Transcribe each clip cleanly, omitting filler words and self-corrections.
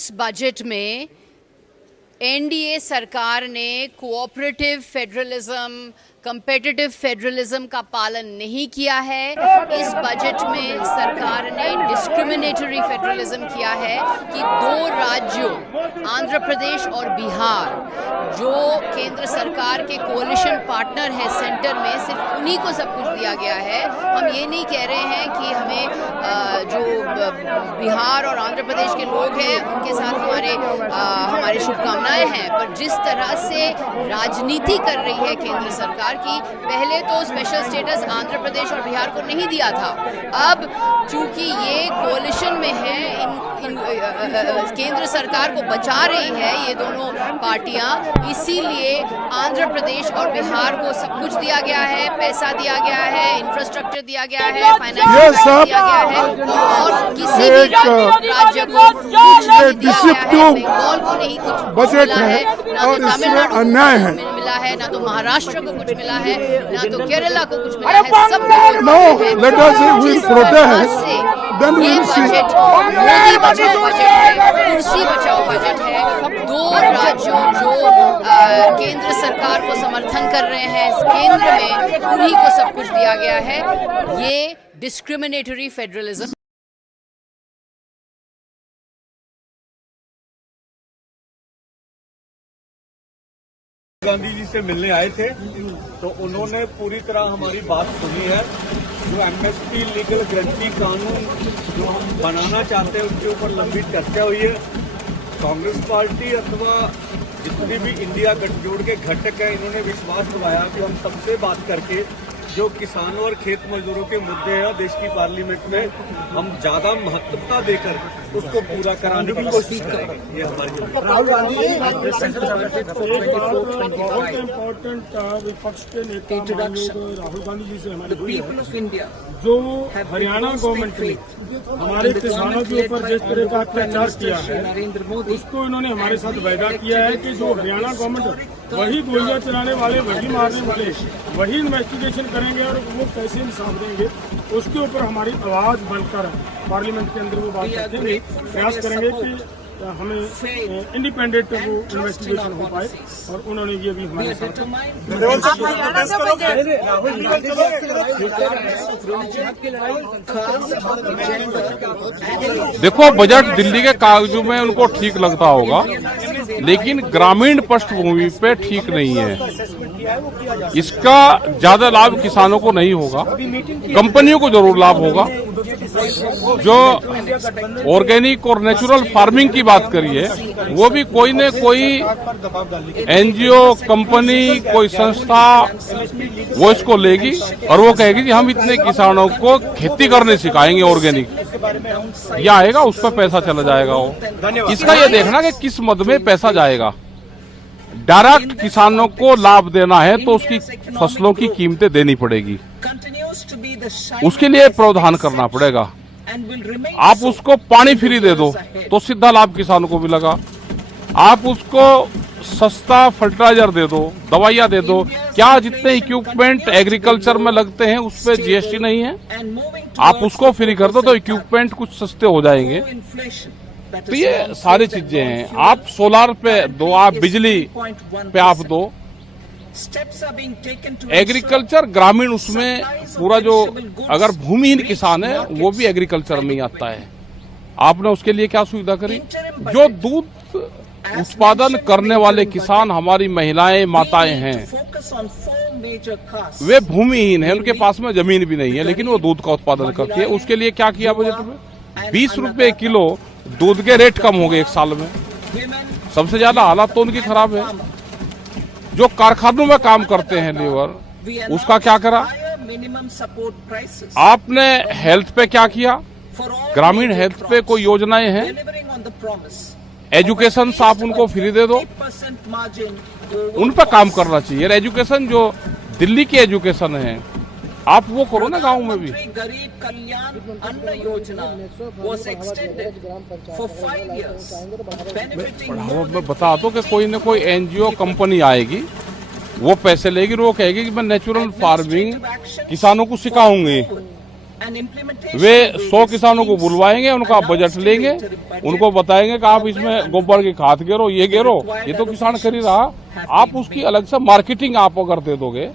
इस बजट में एनडीए सरकार ने कोऑपरेटिव फेडरलिज्म, कंपेटिटिव फेडरलिज्म का पालन नहीं किया है। इस बजट में सरकार ने डिस्क्रिमिनेटरी फेडरलिज्म किया है कि दो राज्यों आंध्र प्रदेश और बिहार, जो केंद्र सरकार के कोalition पार्टनर है सेंटर में, सिर्फ उन्हीं को सब कुछ दिया गया है। हम ये नहीं कह रहे हैं कि हमें जो बिहार और आंध्र प्रदेश के लोग हैं उनके साथ हमारे शुभकामनाएं हैं, पर जिस तरह से राजनीति कर रही है केंद्र सरकार की, पहले तो स्पेशल स्टेटस आंध्र प्रदेश और बिहार को नहीं दिया था। अब चूंकि ये कोalition में है, केंद्र सरकार को बचा रही है ये दोनों पार्टियां, इसीलिए आंध्र प्रदेश और बिहार को सब कुछ दिया गया है, पैसा दिया गया है, इंफ्रास्ट्रक्चर दिया गया है, फाइनेंशियल दिया गया है, और किसी भी राज्य को कुछ नहीं दिया गया है। बंगाल को नहीं कुछ मिला है, ना तो तमिलनाडु को मिला है, ना तो महाराष्ट्र को कुछ मिला है, ना तो केरला को कुछ मिला है। सब ये बजट मोदी बचाओ बजट है, कुर्सी बचाओ बजट है। दो राज्यों जो केंद्र सरकार को समर्थन कर रहे हैं केंद्र में, उन्हीं को सब कुछ दिया गया है। ये डिस्क्रिमिनेटरी फेडरलिज्म। गांधी जी से मिलने आए थे तो उन्होंने पूरी तरह हमारी बात सुनी है। जो एमएसपी लीगल गारंटी कानून जो हम बनाना चाहते हैं उसके ऊपर लंबी चर्चा हुई है। कांग्रेस पार्टी अथवा जितने भी इंडिया गठजोड़ के घटक हैं, इन्होंने विश्वास दिलाया कि हम सबसे बात करके जो किसानों और खेत मजदूरों के मुद्दे हैं देश की पार्लियामेंट में हम ज्यादा महत्वता देकर उसको पूरा कराने की कोशिश करेंगे। ये हमारी राहुल गांधी बहुत इम्पोर्टेंट विपक्ष के नेता राहुल गांधी जी से हमारी हुई है, जो हरियाणा गवर्नमेंट ने हमारे किसानों के ऊपर जिस तरह का अत्याचार किया है, उसको इन्होंने हमारे साथ वायदा किया है कि जो हरियाणा गवर्नमेंट वही गोलियां चलाने वाले, वही मारने वाले, वही इन्वेस्टिगेशन करेंगे और वो कैसे इंसाफ देंगे, उसके ऊपर हमारी आवाज बनकर पार्लियामेंट के अंदर वो बात रखेंगे। प्रयास करेंगे कि हमें इंडिपेंडेंट वो इन्वेस्टिगेशन हो पाए, और उन्होंने ये भी हमारे साथ। देखो, बजट दिल्ली के कागजों में उनको ठीक लगता होगा, लेकिन ग्रामीण पृष्ठभूमि पे ठीक नहीं है। इसका ज्यादा लाभ किसानों को नहीं होगा, कंपनियों को जरूर लाभ होगा। जो ऑर्गेनिक और नेचुरल फार्मिंग की बात करी है, वो भी कोई न कोई एनजीओ, कंपनी, कोई संस्था वो इसको लेगी और वो कहेगी कि हम इतने किसानों को खेती करने सिखाएंगे ऑर्गेनिक, या आएगा उस पर पैसा चला जाएगा। वो इसका ये देखना कि किस मद में पैसा जाएगा। डायरेक्ट किसानों को लाभ देना है तो उसकी फसलों की कीमतें देनी पड़ेगी, उसके लिए प्रावधान करना पड़ेगा। आप उसको पानी फ्री दे दो तो सीधा लाभ किसानों को मिलेगा। आप उसको सस्ता फर्टिलाइजर दे दो, दवाइयां दे दो। क्या जितने इक्विपमेंट एग्रीकल्चर में लगते हैं उस पर जीएसटी नहीं है, आप उसको फ्री कर दो तो इक्विपमेंट कुछ सस्ते हो जाएंगे। तो ये सारी चीजें हैं। आप सोलार पे दो, आप बिजली पे आप दो। एग्रीकल्चर ग्रामीण, उसमें पूरा जो अगर भूमिहीन किसान है वो भी एग्रीकल्चर में ही आता है। आपने उसके लिए क्या सुविधा करी? जो दूध उत्पादन करने वाले किसान, हमारी महिलाएं, माताएं हैं, वे भूमिहीन हैं, उनके पास में जमीन भी नहीं है, लेकिन वो दूध का उत्पादन करती है। उसके लिए क्या किया बजट में? 20 रुपए किलो दूध के रेट कम हो गए एक साल में। सबसे ज्यादा हालात तो उनकी खराब है। जो कारखानों में काम करते हैं लेबर, उसका क्या करा? आपने हेल्थ पे क्या किया? ग्रामीण हेल्थ पे कोई योजनाएं हैं? एजुकेशन आप उनको फ्री दे दो, उन पर काम करना चाहिए। एजुकेशन जो दिल्ली की एजुकेशन है, आप वो करो ना गांव में भी। गरीब कल्याण अन्न योजना was extended for 5 years, benefiting मैं बता दो कि कोई न कोई एनजीओ, कंपनी आएगी, वो पैसे लेगी, वो कहेगी कि मैं नेचुरल फार्मिंग किसानों को सिखाऊंगी, and implementation way of 100 various किसानों को schemes बुलवाएंगे, उनका बजट announced लेंगे, in the budget उनको बताएंगे कि आप इसमें गोबर की खाद गिरो, ये गिरो, ये तो किसान कर ही रहा। आप उसकी अलग से मार्केटिंग आप अगर दे दोगे,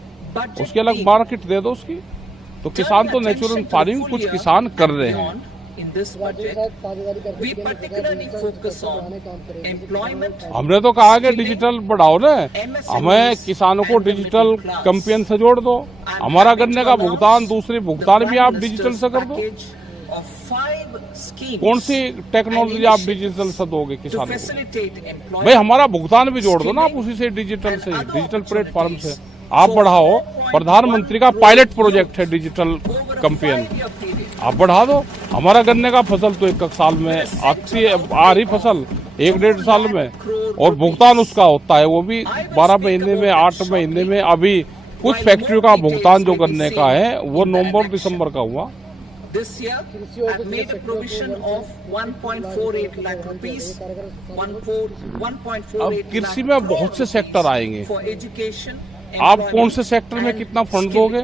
उसकी अलग मार्केट दे दो उसकी, तो किसान तो नेचुरल फार्मिंग कुछ किसान कर रहे हैं। In this budget, we particularly focus on employment. हमने तो कहा कि डिजिटल बढ़ाओ ना, हमें किसानों को डिजिटल कैंपेन से जोड़ दो, हमारा गन्ने का भुगतान, दूसरी भुगतान भी आप डिजिटल से कर दो। कौन सी टेक्नोलॉजी आप डिजिटल से दोगे किसानों को? भाई हमारा भुगतान भी जोड़ दो ना आप उसी से, डिजिटल से, डिजिटल प्लेटफॉर्म से आप बढ़ाओ। प्रधानमंत्री का पायलट प्रोजेक्ट है डिजिटल कैंपेन, आप बढ़ा दो। हमारा गन्ने का फसल तो एक साल में आती है, आ रही फसल 1-1.5 साल में, और भुगतान उसका होता है वो भी 12 महीने में, 8 महीने में। अभी कुछ फैक्ट्रियों का भुगतान जो गन्ने का है वो नवंबर-दिसंबर का हुआ। This year, I've made a provision of 1.48 lakh rupees, 1.48 अब कृषि में बहुत से सेक्टर आएंगे, for education. आप कौन से सेक्टर में कितना फंड दोगे?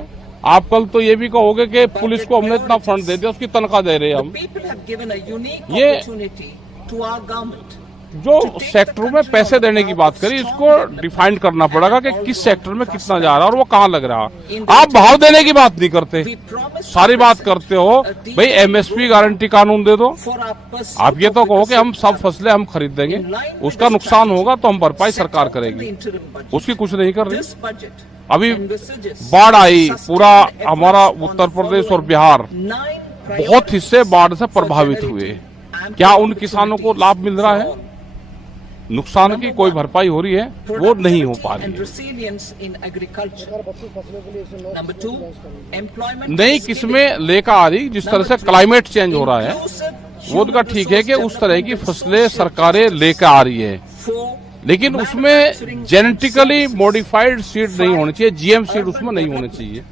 आप कल तो ये भी कहोगे कि पुलिस को हमने इतना फंड दे दिया, उसकी तनख्वाह दे रहे हैं हम। People have given a unique ये opportunity to our government. जो सेक्टरों में पैसे देने की बात करी, इसको डिफाइन करना पड़ेगा कि किस सेक्टर में कितना जा रहा है और वो कहाँ लग रहा है। आप भाव देने की बात नहीं करते, सारी बात करते हो भाई एमएसपी गारंटी कानून दे दो। आप ये तो कहो कि हम सब फसलें हम खरीद देंगे, उसका नुकसान होगा तो हम भरपाई सरकार करेगी, उसकी कुछ नहीं कर रही। अभी बाढ़ आई, पूरा हमारा उत्तर प्रदेश और बिहार बहुत हिस्से बाढ़ से प्रभावित हुए। क्या उन किसानों को लाभ मिल रहा है? नुकसान की कोई भरपाई हो रही है? वो नहीं हो पा रही है। नई किस्में लेकर आ रही, जिस तरह से क्लाइमेट चेंज हो रहा है वो उनका ठीक है कि उस तरह की फसलें सरकारें लेकर आ रही है, लेकिन उसमें जेनेटिकली मॉडिफाइड सीड नहीं होनी चाहिए, जीएम सीड उसमें नहीं होने चाहिए।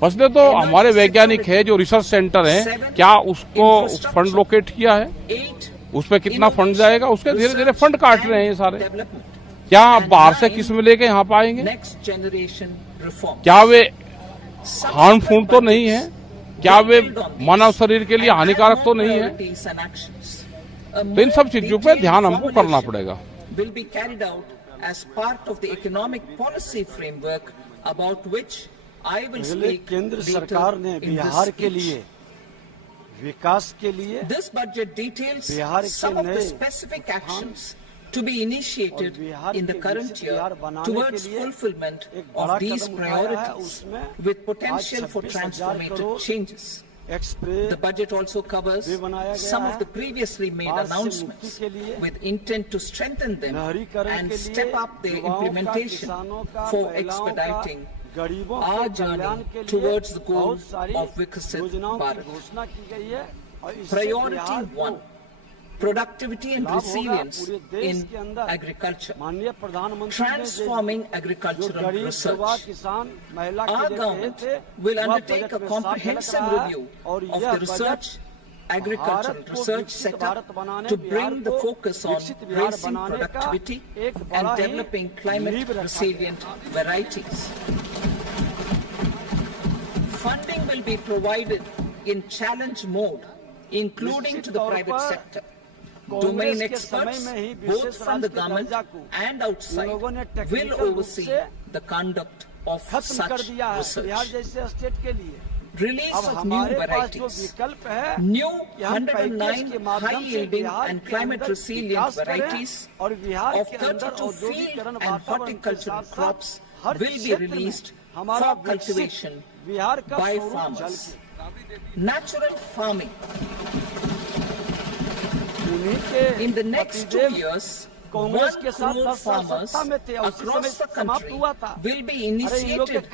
फसलें तो हमारे वैज्ञानिक है जो रिसर्च सेंटर है, क्या उसको फंड लोकेट किया है? उस पर कितना फंड जाएगा? उसके धीरे धीरे फंड काट रहे हैं ये सारे। क्या बाहर से किस्म लेके यहाँ पाएंगे? क्या वे हार्मफुल तो नहीं है? क्या वे मानव शरीर के लिए हानिकारक तो नहीं है? तो इन सब चीजों पे ध्यान हमको करना पड़ेगा। केंद्र सरकार ने बिहार के लिए, विकास के लिए, this budget details some of the specific actions to be initiated in the current year towards fulfillment of these priorities with potential for transformative changes. The budget also covers some of the previously made announcements with intent to strengthen them and step up their implementation for expediting our journey towards the goal of Viksit Bharat. Priority 1, productivity and resilience in agriculture, transforming agricultural research. Our government will undertake a comprehensive review of the research, agricultural research sector to bring the focus on raising productivity and developing climate resilient varieties. Funding will be provided in challenge mode, including to the private sector. Domain experts, both from the government and outside, will oversee the conduct of such research. Release of new varieties. New 109 high-yielding and climate-resilient varieties of 32 field and horticultural crops will be released for cultivation by farmers. Natural farming. In the next 2 years, 1 crore farmers across the country will be initiated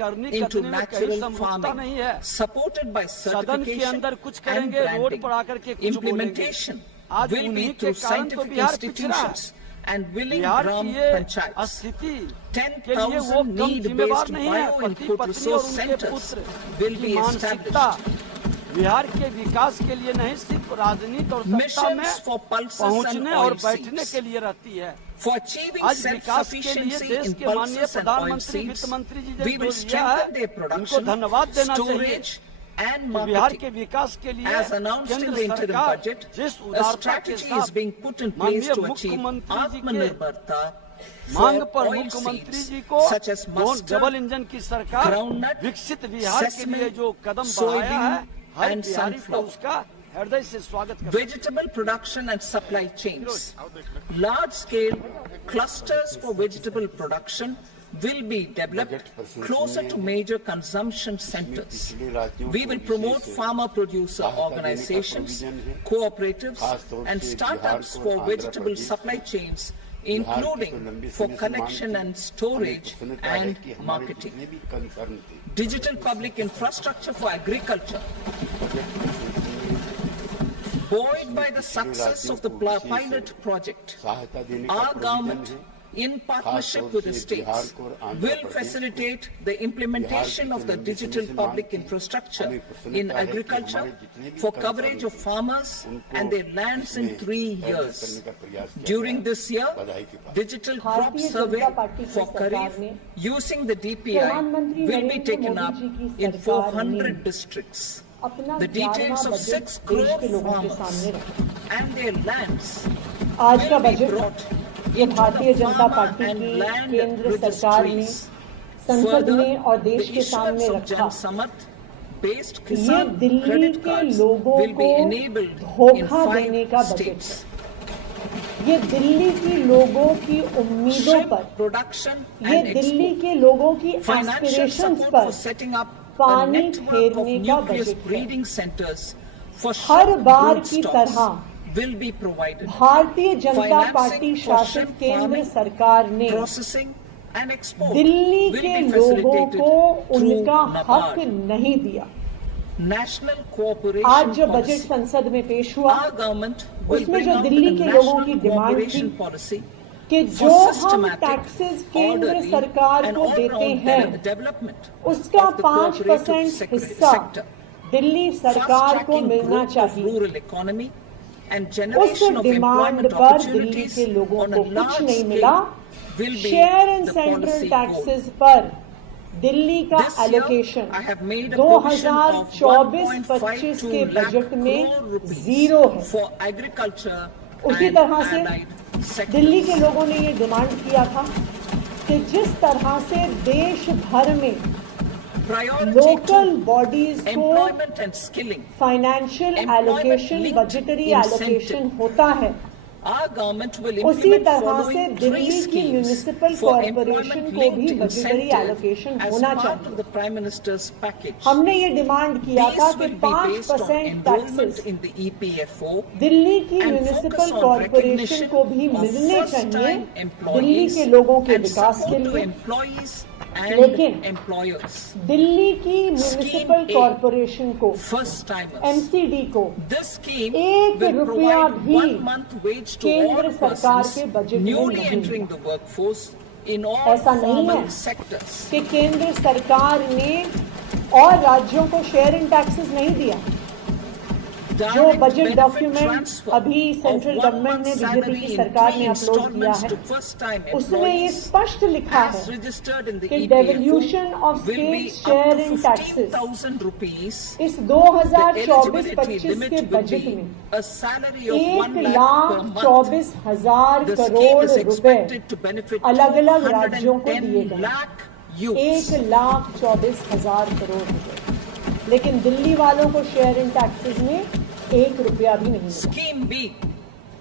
into natural farming, supported by certification and branding. Implementation will be through scientific institutions and willing Gram Panchayats. 10,000 need-based bio-input resource centers will be established. Bihar के विकास के लिए नहीं, सिर्फ राजनीति और सत्ता में पहुंचने और बैठने के लिए रहती है। आज विकास के लिए देश के माननीय प्रधानमंत्री, वित्त मंत्री जी जो लिया है, उनको धन्यवाद देना चाहिए। and बिहार के marketing. विकास के लिए As announced in केंद्र the interim सरकार budget, जिस a उदारता के strategy is साथ being put in place माननीय to achieve मुख्यमंत्री जी के Atmanirbharta मांग for पर oil मुख्यमंत्री जी seeds को such as mustard, double engine की सरकार groundnut, विकसित बिहार के sesame, लिए जो कदम बढ़ाया soybean है हर and बिहारी को sunflower. उसका हृदय से स्वागत करता हूं। Vegetable production and supply chains. Large-scale clusters for vegetable production will be developed closer to major consumption centers. We will promote farmer-producer organizations, cooperatives, and startups for vegetable supply chains, including for collection and storage and marketing. Digital public infrastructure for agriculture. Buoyed by the success of the pilot project, our government, in partnership with the states, will facilitate the implementation of the digital public infrastructure in agriculture for coverage of farmers and their lands in 3 years. During this year, digital crop survey for Kharif using the DPI will be taken up in 400 districts. The details of 6 crore farmers and their lands आज का will be budget brought ये into भारतीय the Janata farmer party and की land केंद्र सरकार ने registries. संसद Further, में और देश the के सामने issuance of रखा। Jansamat based ये Kisan दिल्ली credit के cards लोगों will be को enabled in धोखा देने का 5 बजट states. है। ये दिल्ली की लोगों की उम्मीदों Shrimp पर, production ये and दिल्ली export. के लोगों की Financial एस्पिरेशंस support पर for setting up a पानी network of फेरने का nucleus बजट है। breeding centers for her shrimp bar brood की stocks तरह will be provided. Bharatiya Janata Financing party for शासित shrimp केंद्र farming, सरकार ने processing and export Delhi will के be लोगों facilitated को through उनका हक NABARD. नहीं दिया। National cooperation आज जो बजट policy. संसद में पेश हुआ Our government will उसमें bring जो out दिल्ली a के लोगों की national डिमांड थी cooperation policy कि for जो हम systematic, टैक्सेस केंद्र orderly सरकार and को देते all-round हैं development उसका of the cooperative 5% हिस्सा sector. दिल्ली सरकार को Fast-tracking मिलना growth of चाहिए। rural economy and उस generation of डिमांड employment पर दिल्ली opportunities के लोगों on को a कुछ large नहीं मिला। scale will be share and the central policy goal. Taxes पर दिल्ली का This year, allocation I have made a provision of 2024-25 के 1.52 lakh बजट में crore rupees जीरो है। for agriculture उसी and तरह से allied sectors. दिल्ली के लोगों ने ये डिमांड किया था कि जिस तरह से देश भर में Priority लोकल two, बॉडीज को employment and skilling. Financial Employment allocation linked budgetary incentive. Allocation होता है, Our government will उसी implement तरह से following three दिल्ली की schemes municipal for corporation employment को भी linked budgetary incentive allocation as होना part of चाहिए। the Prime Minister's package. हमने ये डिमांड किया था These कि will be based on 5% enrollment taxes in the EPFO Delhi की and municipal focus on corporation recognition को भी of मिलने first-time चाहिए दिल्ली employees के लोगों के and विकास के support to लिए। employees and लेकिन employers. दिल्ली की म्युनिसिपल A, कॉरपोरेशन को First timers. एमसीडी को This scheme एक will रुपया provide भी 1 month wage to केंद्र all सरकार persons के बजट में newly नहीं entering है। the workforce in all ऐसा नहीं formal है sectors. कि केंद्र सरकार ने और राज्यों को शेयर इन टैक्सेस नहीं दिया। जो Direct budget benefit document transfer अभी of सेंट्रल 1 गवर्नमेंट month's ने बीजेपी salary की in सरकार 3 ने अपलोड किया installments है to first-time उसमें ये employees स्पष्ट लिखा as है registered in the कि EPFO devolution of will be state up share to in taxes 15,000 rupees. इस The eligibility 2024-25 limit के will बजट be में a salary of 1 lakh per month. 1,24,000 The scheme crore is रुपए expected to benefit अलग अलग राज्यों को दिए 210 गए। lakh youths. 1,24,000 करोड़ रुपए, लेकिन दिल्ली वालों को शेयर इन टैक्सेस में 1 रुपया भी नहीं मिला। Scheme B,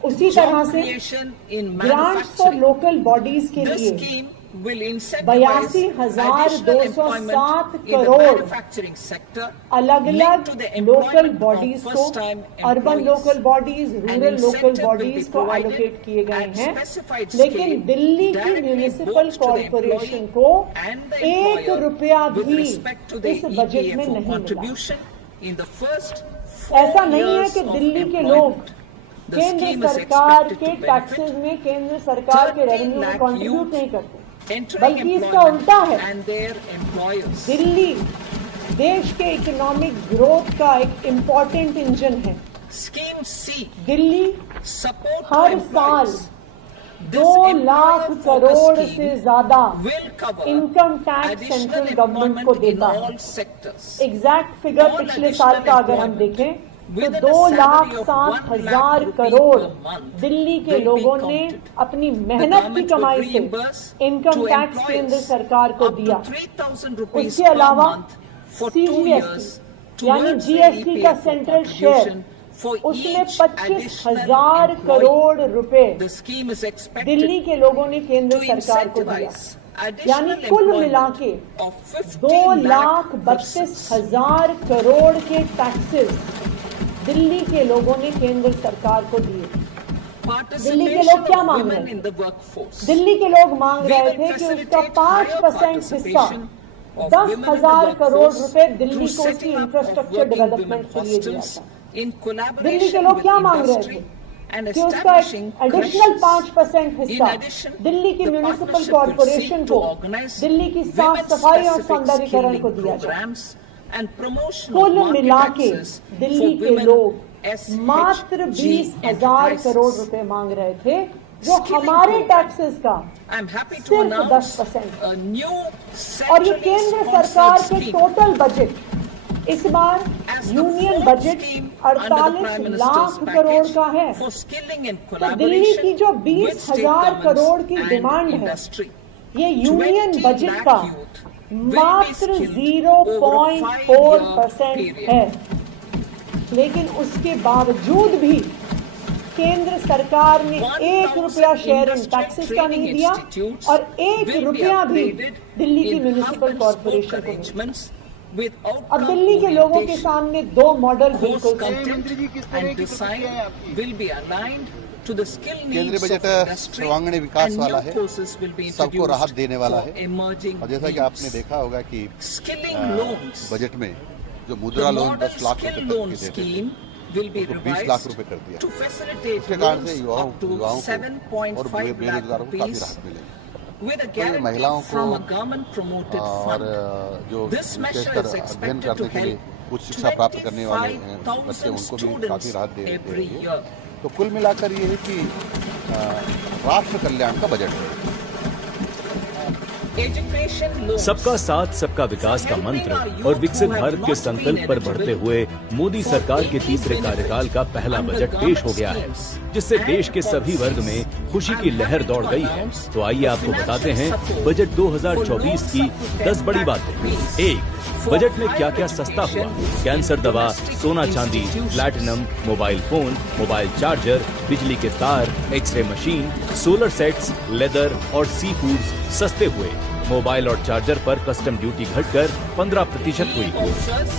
उसी तरह job से creation in grants for manufacturing. Local bodies के This लिए scheme will incentivize 82,207 additional employment in the crore manufacturing sector अलग linked अलग to the local employment bodies of को, first-time urban employees. Local bodies, An rural local incentive will be bodies को provided allocate किए गए at हैं, specified लेकिन scale Delhi की directly municipal both to the corporation employee को and the 1 employer रुपया with भी respect to the इस बजट में EPFO नहीं मिला। contribution in the first ऐसा 4 नहीं है years कि of दिल्ली के लोग employment. The scheme केंद्र is सरकार expected के to टैक्सेस benefit में केंद्र सरकार के 13 रेवेन्यू में lakh कंट्रीब्यूट youth नहीं करते, entering बल्कि इसका उल्टा है। employment and their employers. Delhi देश के इकोनॉमिक ग्रोथ का एक इम्पोर्टेंट इंजन है। Scheme C, Delhi support to हर साल employees 2 लाख करोड़ से ज्यादा इनकम टैक्स सेंट्रल गवर्नमेंट को देता है। एग्जैक्ट फिगर पिछले साल का अगर हम देखें तो 2,07,000 करोड़ दिल्ली के लोगों ने अपनी मेहनत की कमाई से इनकम टैक्स केंद्र सरकार को दिया। उसके अलावा सीजीएसटी यानी जीएसटी का सेंट्रल शेयर, उसमें 25,000 करोड़ रुपए दिल्ली के लोगों ने केंद्र सरकार को दिया। यानी कुल मिला के 2,32,000 करोड़ के टैक्सेस दिल्ली के लोगों ने केंद्र सरकार को दिए। दिल्ली के लोग क्या मांग रहे हैं? दिल्ली के लोग मांग रहे थे कि उसका 5% हिस्सा 10,000 करोड़ रुपए दिल्ली को उसकी इंफ्रास्ट्रक्चर डेवलपमेंट के लिए दिया था। दिल्ली के लोग क्या मांग रहे थे कि उसका एडिशनल 5% हिस्सा दिल्ली की म्यूनिसिपल कॉरपोरेशन को दिल्ली की साफ सफाई और सौंदर्यीकरण को दिया जाए। कुल मिला के दिल्ली के लोग मात्र 20,000 करोड़ रुपए मांग रहे थे, जो हमारे टैक्सेस का सिर्फ 10%। और ये केंद्र सरकार के टोटल बजट इस बार यूनियन बजट 48 लाख करोड़ का है। तो दिल्ली की जो 20,000 करोड़ की डिमांड है, ये यूनियन बजट का मात्र 0.4% है। लेकिन उसके बावजूद भी केंद्र सरकार ने 1 रुपया शेयर इन टैक्सेस का नहीं दिया और 1 रुपया भी दिल्ली की म्यूनिसिपल कॉरपोरेशन को नहीं। अब दिल्ली के लोगों के सामने 2 मॉडल बिल्कुल केंद्रीय बजट सर्वांगीण विकास वाला है, सबको राहत देने वाला है। और जैसा कि आपने देखा होगा कि बजट में जो मुद्रा लोन 10 लाख रुपए तक की देते थे, उसको 20 लाख रुपए कर दिया। इसके कारण से युवाओं को और बेरोजगारों को काफी राहत मिलेगी। तो महिलाओं को और जो विशेषकर अध्ययन करने के लिए उच्च शिक्षा प्राप्त करने वाले बच्चे, उनको भी काफी राहत दे रही है। तो कुल मिलाकर ये है कि राष्ट्र कल्याण का बजट है। सबका साथ सबका विकास का मंत्र और विकसित भारत के संकल्प पर बढ़ते हुए मोदी सरकार के तीसरे कार्यकाल का पहला बजट पेश हो गया है, जिससे देश के सभी वर्ग में खुशी की लहर दौड़ गई है। तो आइए आपको बताते हैं बजट 2024 की 10 बड़ी बातें। 1. बजट में क्या क्या सस्ता हुआ? कैंसर दवा, सोना चांदी, platinum, mobile phone, mobile charger, बिजली के तार, x ray machine, solar sets, leather और सी फूड्स सस्ते हुए। मोबाइल और चार्जर पर कस्टम ड्यूटी घटकर 15% हुई।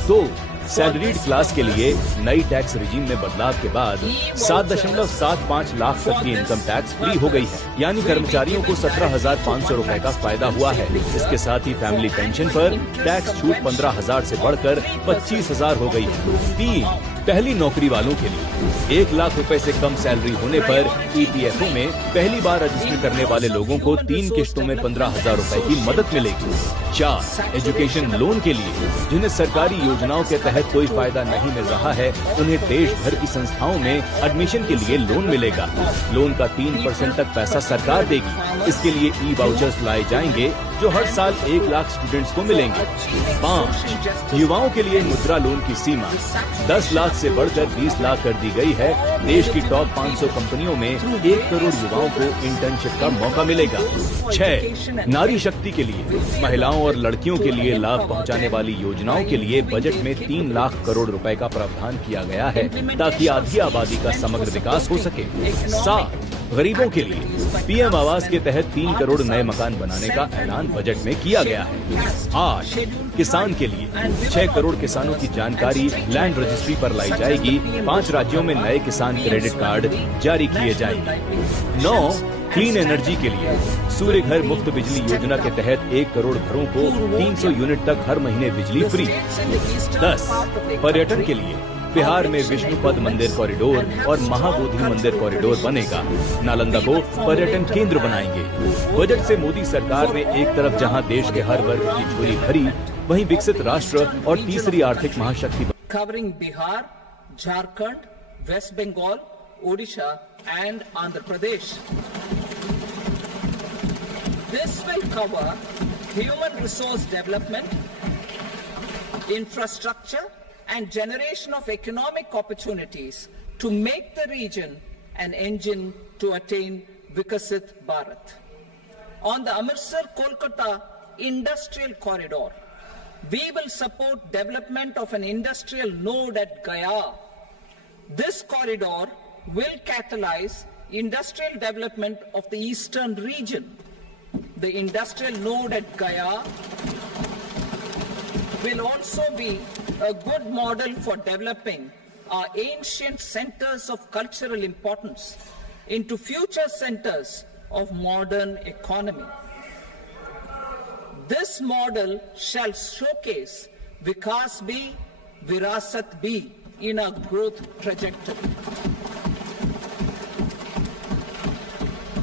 2. सैलरीड क्लास के लिए नई टैक्स रिजीम में बदलाव के बाद 7.75 लाख तक की इनकम टैक्स फ्री हो गई है, यानी कर्मचारियों को 17,500 रुपए का फायदा हुआ है। इसके साथ ही फैमिली पेंशन पर टैक्स छूट 15,000 से बढ़कर 25,000 हो गई है। 3. पहली नौकरी वालों के लिए 1 लाख रुपए से कम सैलरी होने पर EPFO में पहली बार रजिस्टर करने वाले लोगों को 3 किश्तों में 15,000 रुपए की मदद मिलेगी। 4. एजुकेशन लोन के लिए जिन्हें सरकारी योजनाओं के तहत कोई फायदा नहीं मिल रहा है, उन्हें देश भर की संस्थाओं में एडमिशन के लिए लोन मिलेगा। लोन का 3% तक पैसा सरकार देगी। इसके लिए ई-वाउचर्स लाए जाएंगे जो हर साल 1 लाख स्टूडेंट्स को मिलेंगे। 5. युवाओं के लिए मुद्रा लोन की सीमा 10 लाख से बढ़कर 20 लाख कर दी गई है। देश की टॉप 500 कंपनियों में 1 करोड़ युवाओं को इंटर्नशिप का मौका मिलेगा। 6. नारी शक्ति के लिए महिलाओं और लड़कियों के लिए लाभ पहुंचाने वाली योजनाओं के लिए बजट में 3 लाख करोड़ रुपए का प्रावधान किया गया है, ताकि आधी आबादी का समग्र विकास हो सके। 7. गरीबों के लिए PM आवास के तहत 3 करोड़ नए मकान बनाने का ऐलान बजट में किया गया है। 8. किसान के लिए 6 करोड़ किसानों की जानकारी लैंड रजिस्ट्री पर लाई जाएगी। 5 राज्यों में नए किसान क्रेडिट कार्ड जारी किए जाएंगे। 9. क्लीन एनर्जी के लिए सूर्य घर मुफ्त बिजली योजना के तहत 1 करोड़ घरों को 300 यूनिट तक हर महीने बिजली फ्री। 10. पर्यटन के लिए बिहार में विष्णुपद मंदिर कॉरिडोर और महाबोधि मंदिर कॉरिडोर बनेगा। नालंदा को पर्यटन केंद्र बनाएंगे। बजट से मोदी सरकार ने एक तरफ जहां देश के हर वर्ग की झोली भरी, वहीं विकसित राष्ट्र और तीसरी आर्थिक महाशक्ति covering Bihar, Jharkhand, West Bengal, Odisha and Andhra Pradesh. This will cover human resource development, infrastructure, and generation of economic opportunities to make the region an engine to attain Vikasit Bharat. On the Amritsar-Kolkata Industrial Corridor, we will support development of an industrial node at Gaya. This corridor will catalyze industrial development of the eastern region. The industrial node at Gaya will also be a good model for developing our ancient centers of cultural importance into future centers of modern economy. This model shall showcase Vikas B, Virasat B in a growth trajectory.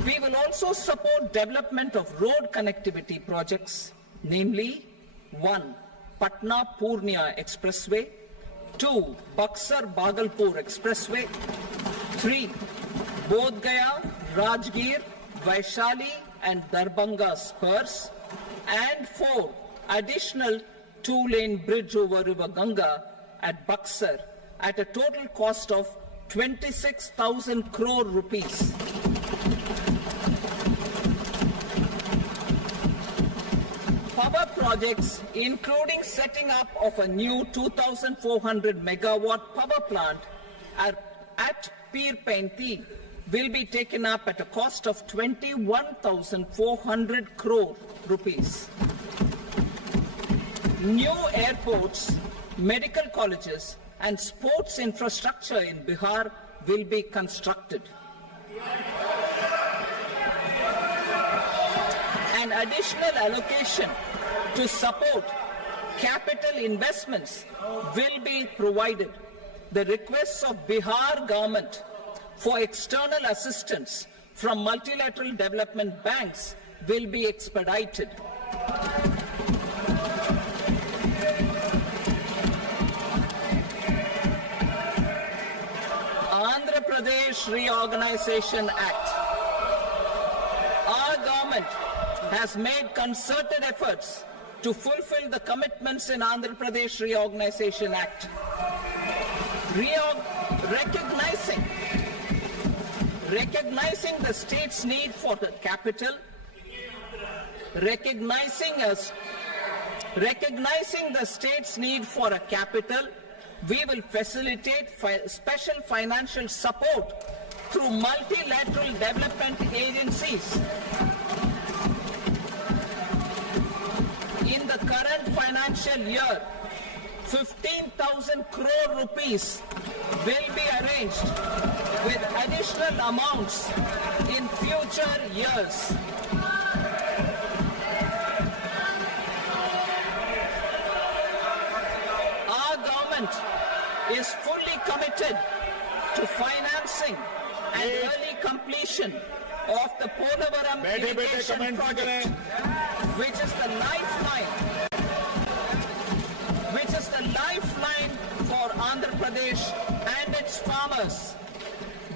We will also support development of road connectivity projects, namely 1. Patna-Purnia Expressway, 2. Buxar-Bhagalpur Expressway, 3. Bodh Gaya, Rajgir, Vaishali and Darbhanga spurs, and 4. Additional 2-lane bridge over River Ganga at Buxar at a total cost of 26,000 crore rupees. Power projects, including setting up of a new 2,400 megawatt power plant at Pir Painti, will be taken up at a cost of 21,400 crore rupees. New airports, medical colleges, and sports infrastructure in Bihar will be constructed. An additional allocation to support capital investments will be provided. The requests of Bihar government for external assistance from multilateral development banks will be expedited. Andhra Pradesh Reorganization Act. Our government has made concerted efforts to fulfill the commitments in Andhra Pradesh Reorganization Act. Recognizing the state's need for the capital, recognizing the state's need for a capital, we will facilitate special financial support through multilateral development agencies. In the current financial year, 15,000 crore rupees will be arranged with additional amounts in future years. Our government is fully committed to financing and early completion of the Polavaram irrigation project, which is the lifeline for Andhra Pradesh and its farmers.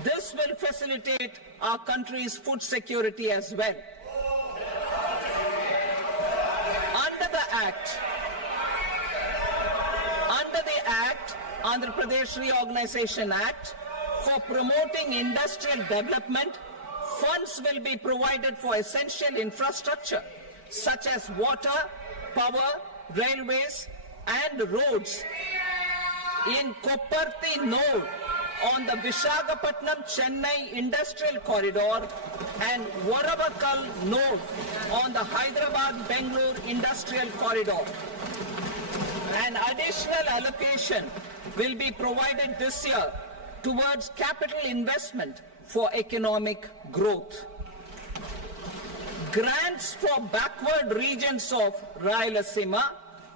This will facilitate our country's food security as well. Under the Act, Andhra Pradesh Reorganization Act, for promoting industrial development, funds will be provided for essential infrastructure such as water, power, railways, and roads. In Kopparthi node on the Visakhapatnam-Chennai Industrial Corridor and Varavakal node on the Hyderabad-Bangalore Industrial Corridor. An additional allocation will be provided this year towards capital investment for economic growth. Grants for backward regions of Rayalaseema,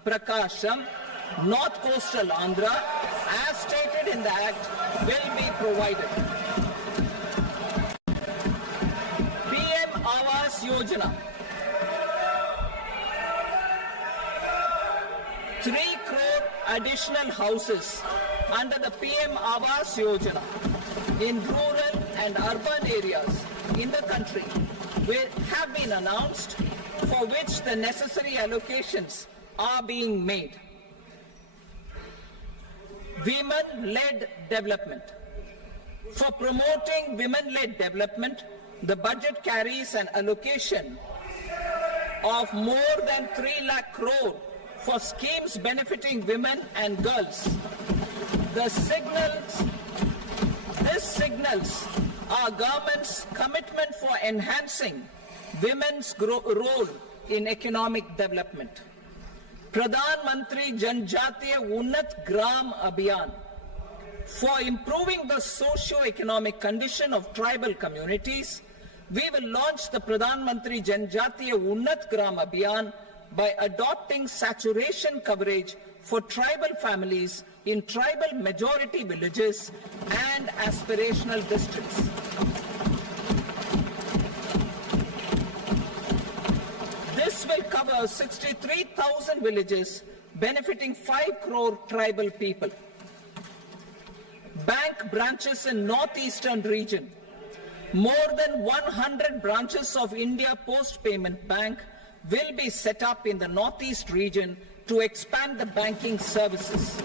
Prakasham, North Coastal Andhra, as stated in the Act, will be provided. PM Awas Yojana. 3 crore additional houses under the PM Awas Yojana in rural and urban areas in the country have been announced, for which the necessary allocations are being made. Women-led development. For promoting women-led development, the budget carries an allocation of more than 3 lakh crore for schemes benefiting women and girls. This signals our government's commitment for enhancing women's role in economic development. Pradhan Mantri Janjatiya Unnat Gram Abhiyan. For improving the socio-economic condition of tribal communities, we will launch the Pradhan Mantri Janjatiya Unnat Gram Abhiyan by adopting saturation coverage for tribal families in tribal majority villages and aspirational districts. This will cover 63,000 villages, benefiting 5 crore tribal people. Bank branches in northeastern region. More than 100 branches of India Post Payment Bank will be set up in the northeast region to expand the banking services.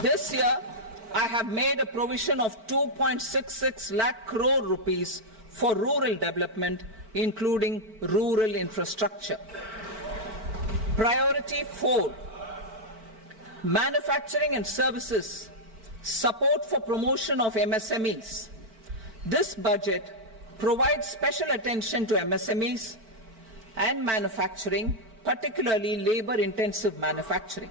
This year, I have made a provision of 2.66 lakh crore rupees for rural development, including rural infrastructure. Priority 4, manufacturing and services, support for promotion of MSMEs. This budget provides special attention to MSMEs and manufacturing, particularly labor-intensive manufacturing.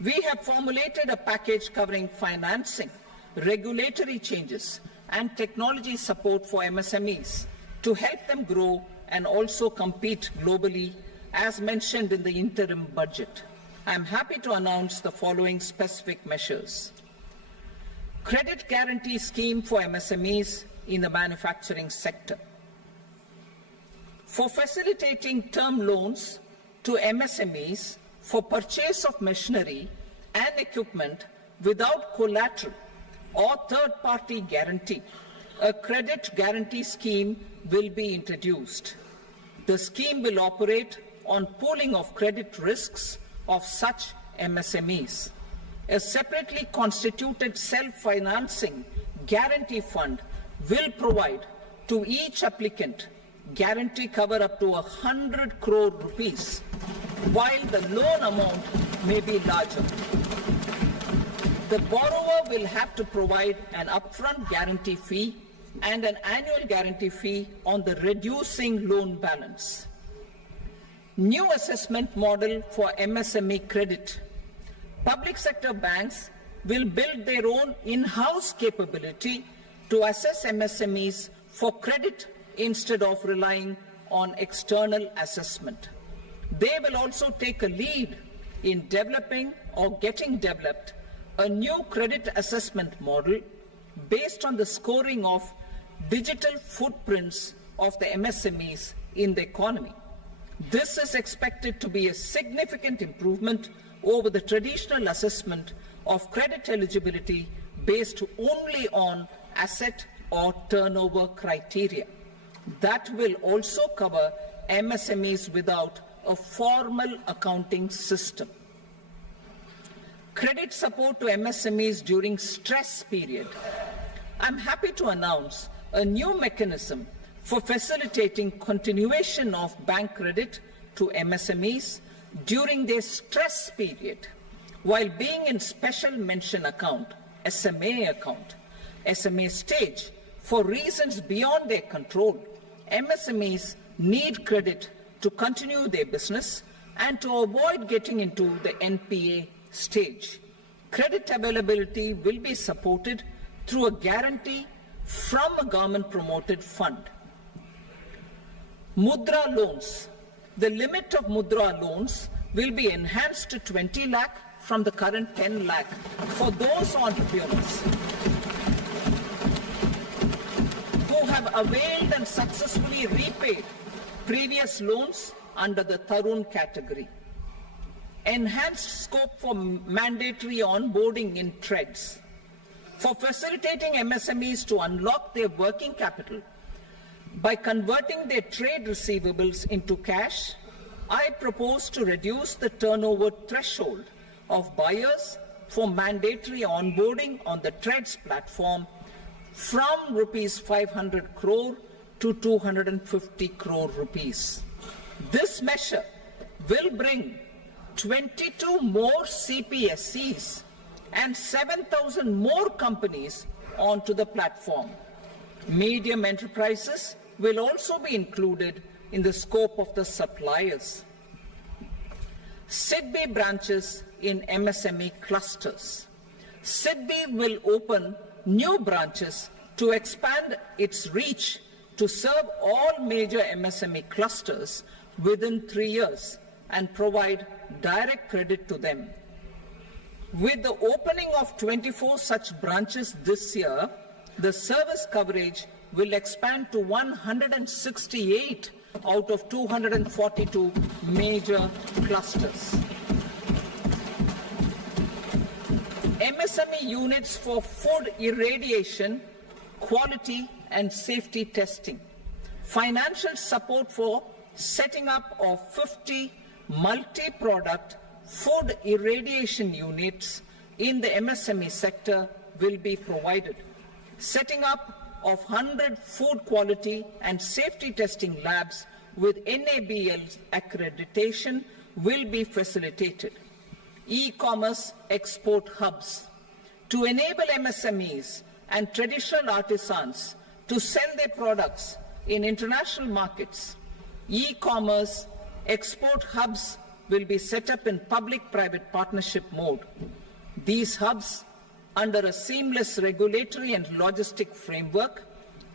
We have formulated a package covering financing, regulatory changes, and technology support for MSMEs to help them grow and also compete globally, as mentioned in the interim budget. I am happy to announce the following specific measures. Credit guarantee scheme for MSMEs in the manufacturing sector. For facilitating term loans to MSMEs for purchase of machinery and equipment without collateral or third-party guarantee, a credit guarantee scheme will be introduced. The scheme will operate on pooling of credit risks of such MSMEs. A separately constituted self-financing guarantee fund will provide to each applicant guarantee cover up to 100 crore rupees, while the loan amount may be larger. The borrower will have to provide an upfront guarantee fee and an annual guarantee fee on the reducing loan balance. New assessment model for MSME credit. Public sector banks will build their own in-house capability to assess MSMEs for credit instead of relying on external assessment. They will also take a lead in developing or getting developed a new credit assessment model based on the scoring of digital footprints of the MSMEs in the economy. This is expected to be a significant improvement over the traditional assessment of credit eligibility based only on asset or turnover criteria. That will also cover MSMEs without a formal accounting system. Credit support to MSMEs during stress period. I'm happy to announce a new mechanism for facilitating continuation of bank credit to MSMEs during their stress period while being in special mention account, SMA stage, for reasons beyond their control. MSMEs need credit to continue their business and to avoid getting into the NPA stage. Credit availability will be supported through a guarantee from a government-promoted fund. Mudra loans. The limit of Mudra loans will be enhanced to 20 lakh from the current 10 lakh for those entrepreneurs who have availed and successfully repaid previous loans under the Tarun category. Enhanced scope for mandatory onboarding in TREDS. For facilitating MSMEs to unlock their working capital by converting their trade receivables into cash, I propose to reduce the turnover threshold of buyers for mandatory onboarding on the TReDS platform from rupees 500 crore to 250 crore rupees. This measure will bring 22 more CPSCs and 7,000 more companies onto the platform. Medium enterprises will also be included in the scope of the suppliers. SIDBI branches in MSME clusters. SIDBI will open new branches to expand its reach to serve all major MSME clusters within 3 years and provide direct credit to them. With the opening of 24 such branches this year, the service coverage will expand to 168 out of 242 major clusters. MSME units for food irradiation, quality and safety testing. Financial support for setting up of 50 multi-product food irradiation units in the MSME sector will be provided. Setting up of 100 food quality and safety testing labs with NABL accreditation will be facilitated. E-commerce export hubs. To enable MSMEs and traditional artisans to sell their products in international markets, e-commerce export hubs will be set up in public-private partnership mode. These hubs, under a seamless regulatory and logistic framework,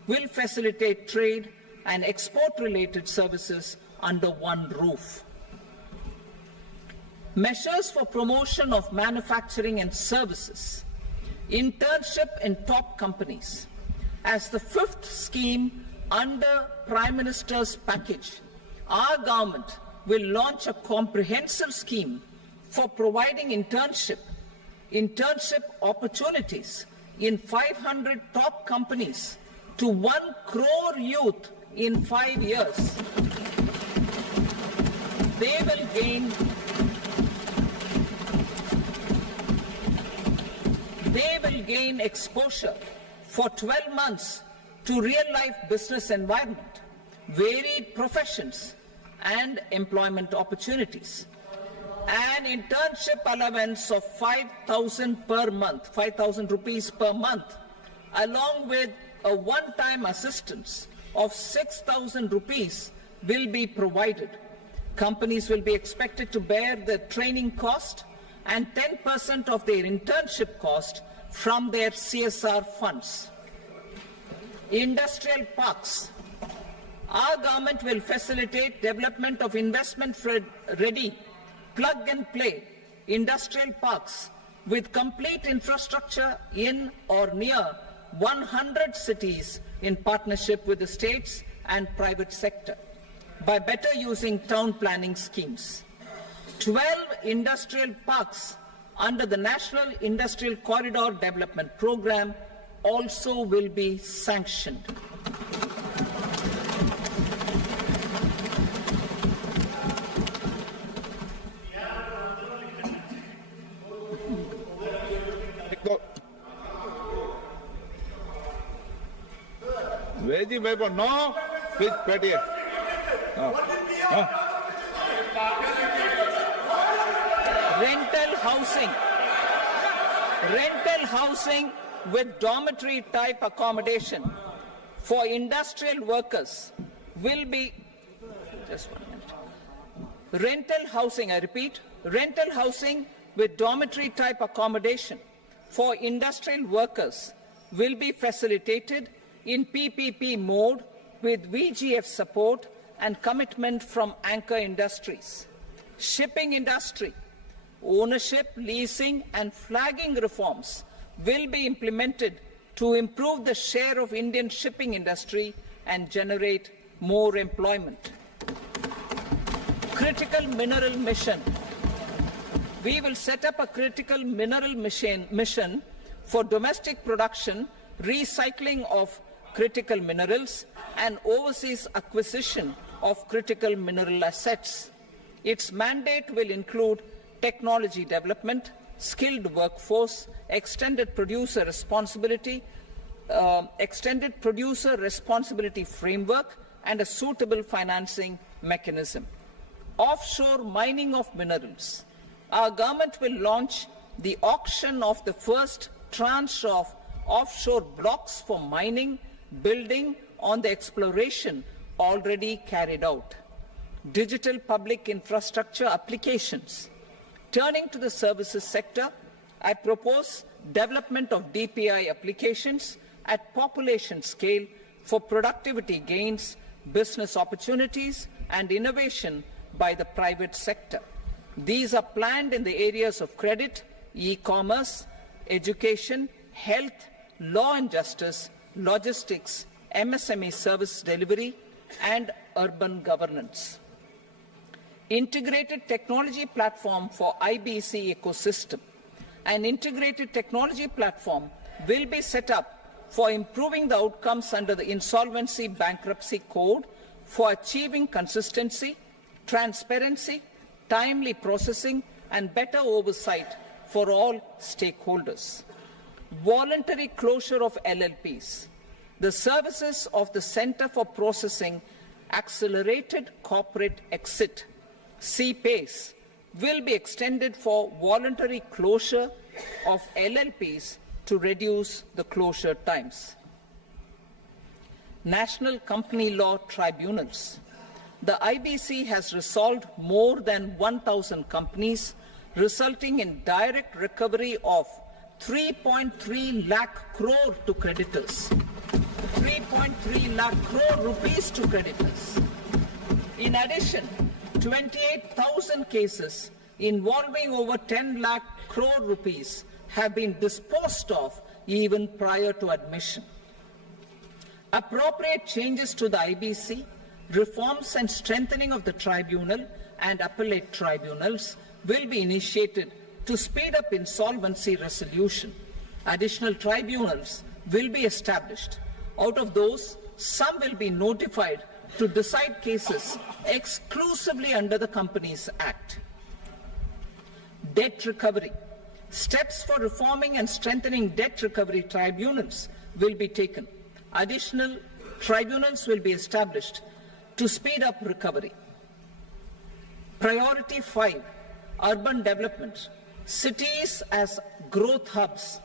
will facilitate trade and export-related services under one roof. Measures for promotion of manufacturing and services. Internship in top companies. As the fifth scheme under Prime Minister's package, our government will launch a comprehensive scheme for providing internship opportunities in 500 top companies to 1 crore youth in 5 years. They will gain exposure for 12 months to real-life business environment, varied professions, and employment opportunities. An internship allowance of 5,000 per month, 5,000 rupees per month, along with a one-time assistance of 6,000 rupees will be provided. Companies will be expected to bear the training cost and 10% of their internship cost from their CSR funds. Industrial parks. Our government will facilitate development of investment-ready, plug-and-play industrial parks with complete infrastructure in or near 100 cities in partnership with the states and private sector by better using town planning schemes. 12 industrial parks under the National Industrial Corridor Development Program also will be sanctioned. Ready, paper? No, please, petty. Rental housing with dormitory type accommodation for industrial workers will be, just 1 minute. Rental housing, I repeat, rental housing with dormitory type accommodation for industrial workers will be facilitated in PPP mode with VGF support and commitment from anchor industries. Shipping industry, ownership, leasing and flagging reforms will be implemented to improve the share of Indian shipping industry and generate more employment. Critical mineral mission. We will set up a critical mineral mission for domestic production, recycling of critical minerals, and overseas acquisition of critical mineral assets. Its mandate will include technology development, skilled workforce, extended producer responsibility framework, and a suitable financing mechanism. Offshore mining of minerals. Our government will launch the auction of the first tranche of offshore blocks for mining, building on the exploration already carried out. Digital public infrastructure applications. Turning to the services sector, I propose development of DPI applications at population scale for productivity gains, business opportunities, and innovation by the private sector. These are planned in the areas of credit, e-commerce, education, health, law and justice, logistics, MSME service delivery, and urban governance. Integrated technology platform for IBC ecosystem. An integrated technology platform will be set up for improving the outcomes under the Insolvency Bankruptcy Code for achieving consistency, transparency, timely processing, and better oversight for all stakeholders. Voluntary closure of LLPs. The services of the Center for Processing Accelerated Corporate Exit, CPACE, will be extended for voluntary closure of LLPs to reduce the closure times. National Company Law Tribunals. The IBC has resolved more than 1,000 companies, resulting in direct recovery of 3.3 lakh crore to creditors. 3.3 lakh crore rupees to creditors. In addition, 28,000 cases involving over 10 lakh crore rupees have been disposed of even prior to admission. Appropriate changes to the IBC, reforms and strengthening of the tribunal and appellate tribunals will be initiated to speed up insolvency resolution. Additional tribunals will be established. Out of those, some will be notified to decide cases exclusively under the Companies Act. Debt recovery. Steps for reforming and strengthening debt recovery tribunals will be taken. Additional tribunals will be established to speed up recovery. Priority 5, urban development. Cities as growth hubs.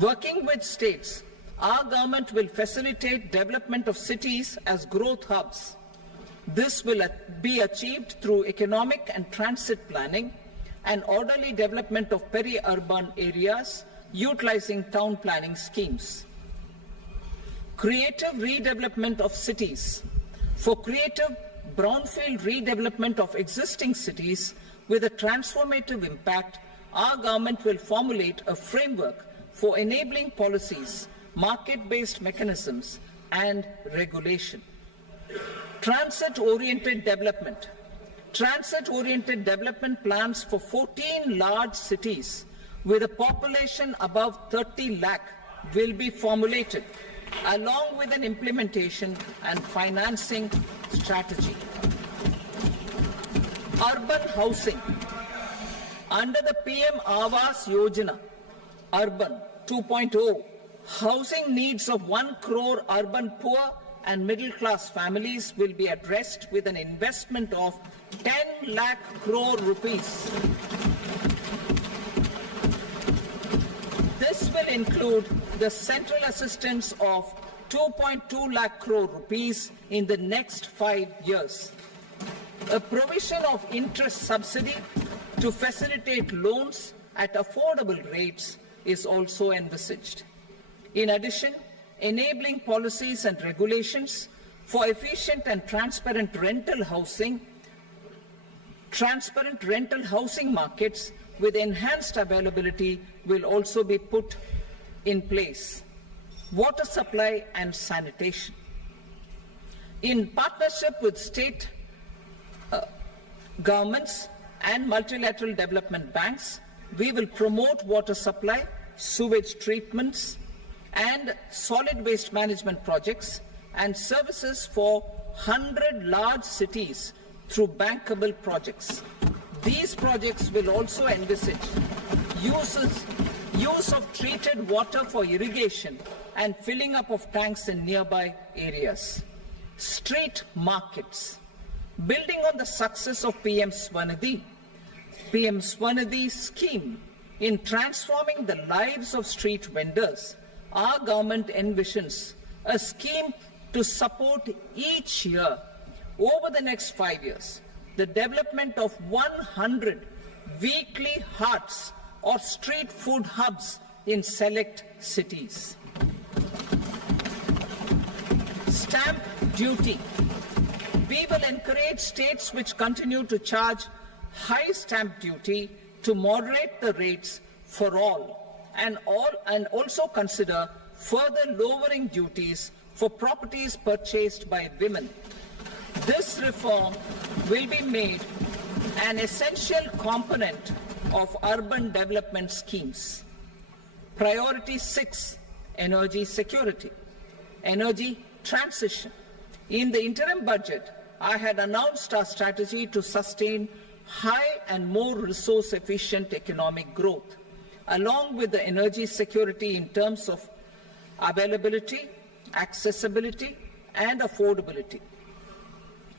Working with states, our government will facilitate development of cities as growth hubs. This will be achieved through economic and transit planning and orderly development of peri-urban areas utilizing town planning schemes. Creative redevelopment of cities. For creative brownfield redevelopment of existing cities with a transformative impact, our government will formulate a framework for enabling policies, market-based mechanisms, and regulation. Transit-oriented development. Transit-oriented development plans for 14 large cities with a population above 30 lakh will be formulated, along with an implementation and financing strategy. Urban housing. Under the PM Awas Yojana, Urban 2.0, housing needs of 1 crore urban poor and middle-class families will be addressed with an investment of 10 lakh crore rupees. This will include the central assistance of 2.2 lakh crore rupees in the next 5 years. A provision of interest subsidy to facilitate loans at affordable rates is also envisaged. In addition, enabling policies and regulations for efficient and transparent rental housing markets with enhanced availability will also be put in place. Water supply and sanitation. In partnership with state governments and multilateral development banks, we will promote water supply sewage treatments and solid waste management projects, and services for 100 large cities through bankable projects. These projects will also envisage use of treated water for irrigation and filling up of tanks in nearby areas. Street markets. Building on the success of PM Swanidhi scheme in transforming the lives of street vendors, our government envisions a scheme to support each year over the next 5 years the development of 100 weekly hearts or street food hubs in select cities. Stamp duty. We will encourage states which continue to charge high stamp duty to moderate the rates for all and also consider further lowering duties for properties purchased by women. This reform will be made an essential component of urban development schemes. Priority 6, energy security, energy transition. In the interim budget, I had announced our strategy to sustain high and more resource-efficient economic growth, along with the energy security in terms of availability, accessibility, and affordability.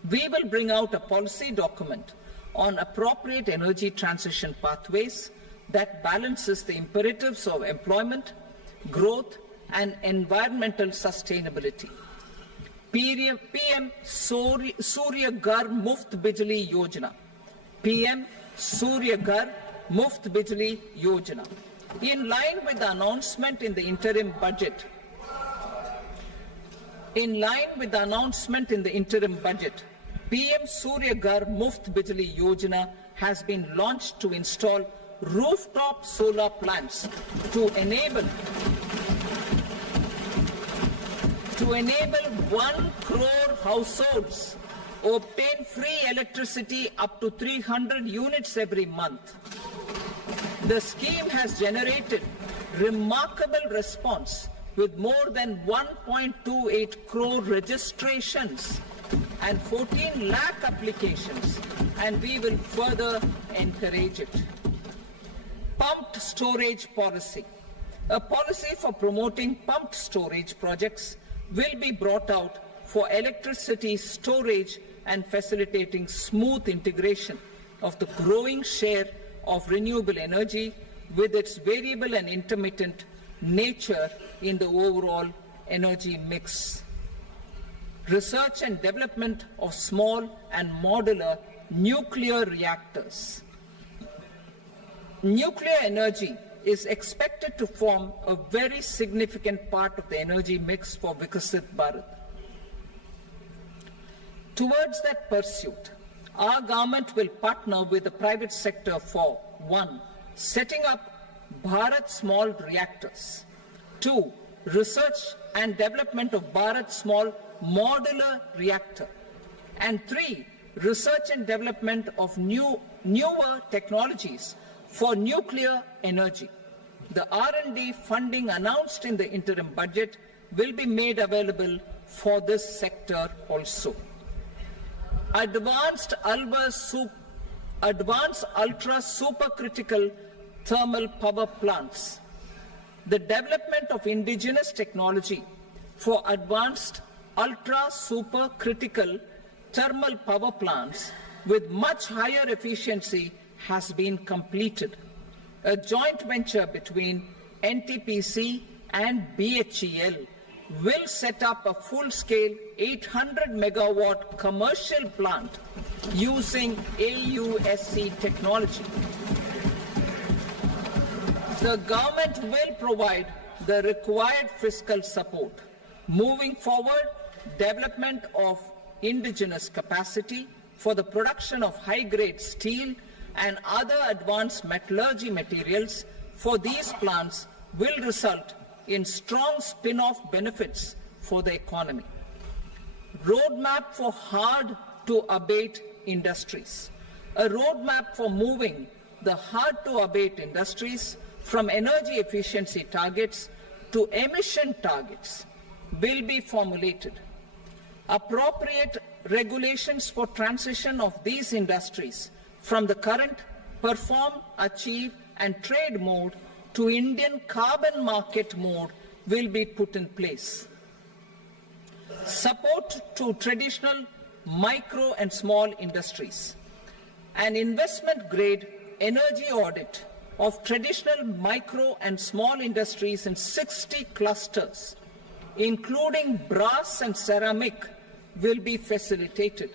We will bring out a policy document on appropriate energy transition pathways that balances the imperatives of employment, growth, and environmental sustainability. PM Surya Ghar Muft Bijli Yojana. PM Surya Ghar Muft Bijli Yojana. In line with the announcement in the interim budget, PM Surya Ghar Muft Bijli Yojana has been launched to install rooftop solar plants to enable 1 crore households obtain free electricity up to 300 units every month. The scheme has generated remarkable response with more than 1.28 crore registrations and 14 lakh applications, and we will further encourage it. Pumped storage policy. A policy for promoting pumped storage projects will be brought out for electricity storage and facilitating smooth integration of the growing share of renewable energy with its variable and intermittent nature in the overall energy mix. Research and development of small and modular nuclear reactors. Nuclear energy is expected to form a very significant part of the energy mix for Viksit Bharat. Towards that pursuit, our government will partner with the private sector for 1. Setting up Bharat Small Reactors, 2. Research and development of Bharat Small Modular Reactor, and 3. Research and development of newer technologies for nuclear energy. The R&D funding announced in the interim budget will be made available for this sector also. Advanced ultra supercritical thermal power plants. The development of indigenous technology for advanced ultra supercritical thermal power plants with much higher efficiency has been completed. A joint venture between NTPC and BHEL will set up a full-scale 800 megawatt commercial plant using AUSC technology. The government will provide the required fiscal support. Moving forward, development of indigenous capacity for the production of high-grade steel and other advanced metallurgy materials for these plants will result in strong spin-off benefits for the economy. Roadmap for hard-to-abate industries. A roadmap for moving the hard-to-abate industries from energy efficiency targets to emission targets will be formulated. Appropriate regulations for transition of these industries from the current perform, achieve and trade mode to Indian carbon market mode will be put in place. Support to traditional micro and small industries. An investment-grade energy audit of traditional micro and small industries in 60 clusters, including brass and ceramic, will be facilitated.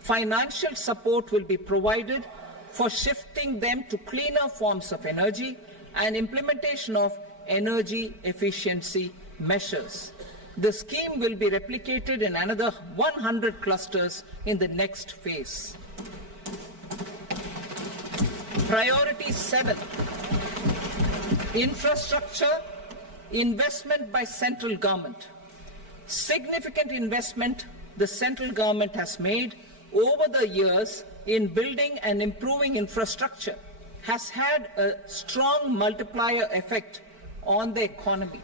Financial support will be provided for shifting them to cleaner forms of energy and implementation of energy efficiency measures. The scheme will be replicated in another 100 clusters in the next phase. Priority 7, infrastructure investment by central government. Significant investment the central government has made over the years in building and improving infrastructure has had a strong multiplier effect on the economy.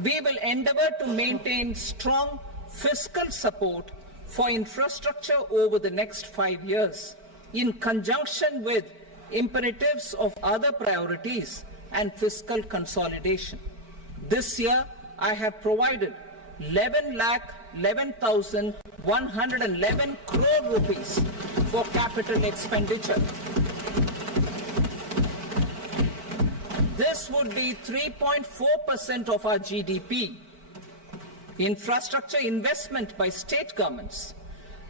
We will endeavour to maintain strong fiscal support for infrastructure over the next 5 years in conjunction with imperatives of other priorities and fiscal consolidation. This year, I have provided 11,11,111 crore rupees for capital expenditure. This would be 3.4% of our GDP. Infrastructure investment by state governments.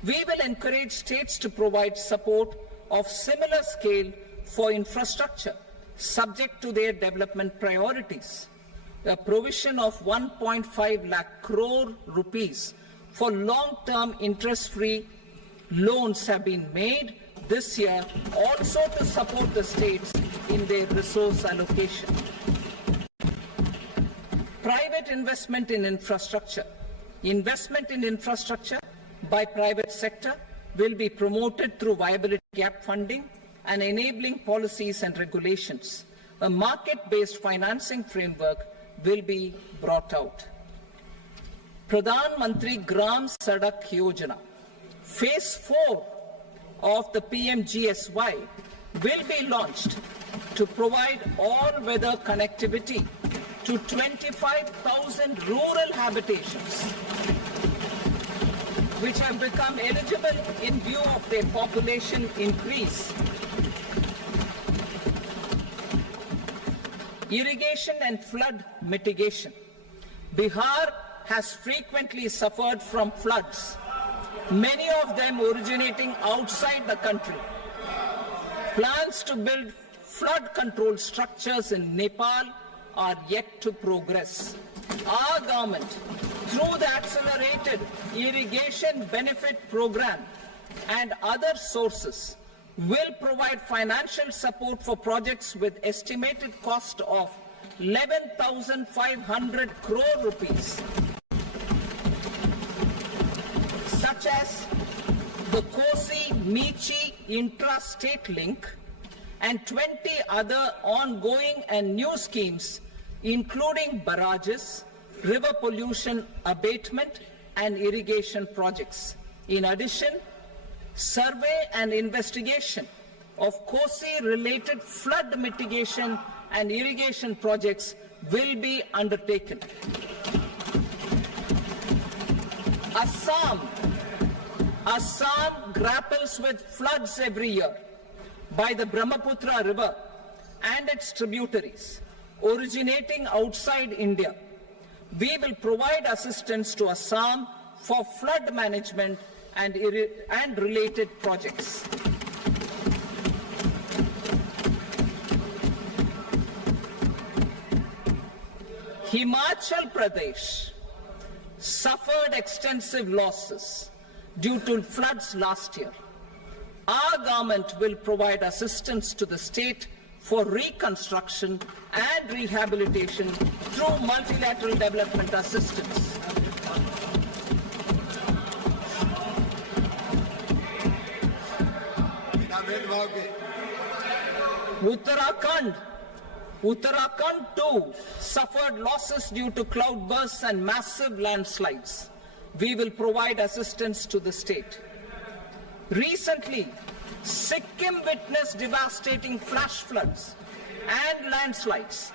We will encourage states to provide support of similar scale for infrastructure, subject to their development priorities. A provision of 1.5 lakh crore rupees for long-term interest-free loans have been made this year also to support the states in their resource allocation. Private investment in infrastructure. Investment in infrastructure by private sector will be promoted through viability gap funding and enabling policies and regulations. A market-based financing framework will be brought out. Pradhan Mantri Gram Sadak Yojana, Phase 4 of the PMGSY will be launched to provide all-weather connectivity to 25,000 rural habitations, which have become eligible in view of their population increase. Irrigation and flood mitigation. Bihar has frequently suffered from floods, many of them originating outside the country. Plans to build flood control structures in Nepal are yet to progress. Our government, through the Accelerated Irrigation Benefit Program and other sources, will provide financial support for projects with estimated cost of 11,500 crore rupees, such as the Kosi-Michi intra-state link and 20 other ongoing and new schemes, including barrages, river pollution abatement and irrigation projects. In addition, survey and investigation of Kosi-related flood mitigation and irrigation projects will be undertaken. Assam grapples with floods every year by the Brahmaputra River and its tributaries originating outside India. We will provide assistance to Assam for flood management and related projects. Himachal Pradesh suffered extensive losses due to floods last year. Our government will provide assistance to the state for reconstruction and rehabilitation through multilateral development assistance. Uttarakhand Uttarakhand too suffered losses due to cloudbursts and massive landslides. We will provide assistance to the state. Recently, Sikkim witnessed devastating flash floods and landslides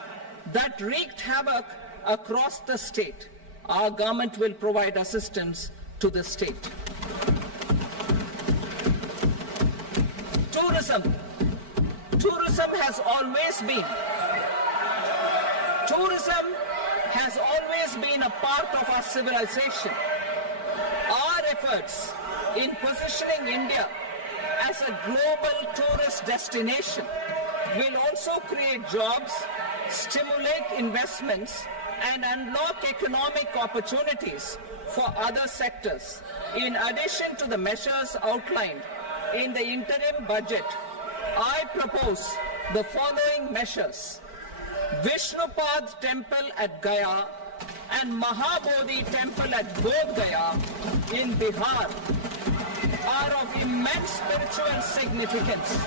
that wreaked havoc across the state. Our government will provide assistance to the state. Tourism. Tourism has always been a part of our civilization. Our efforts in positioning India as a global tourist destination will also create jobs, stimulate investments, and unlock economic opportunities for other sectors. In addition to the measures outlined in the interim budget, I propose the following measures. Vishnupad Temple at Gaya and Mahabodhi Temple at Bodh Gaya in Bihar are of immense spiritual significance.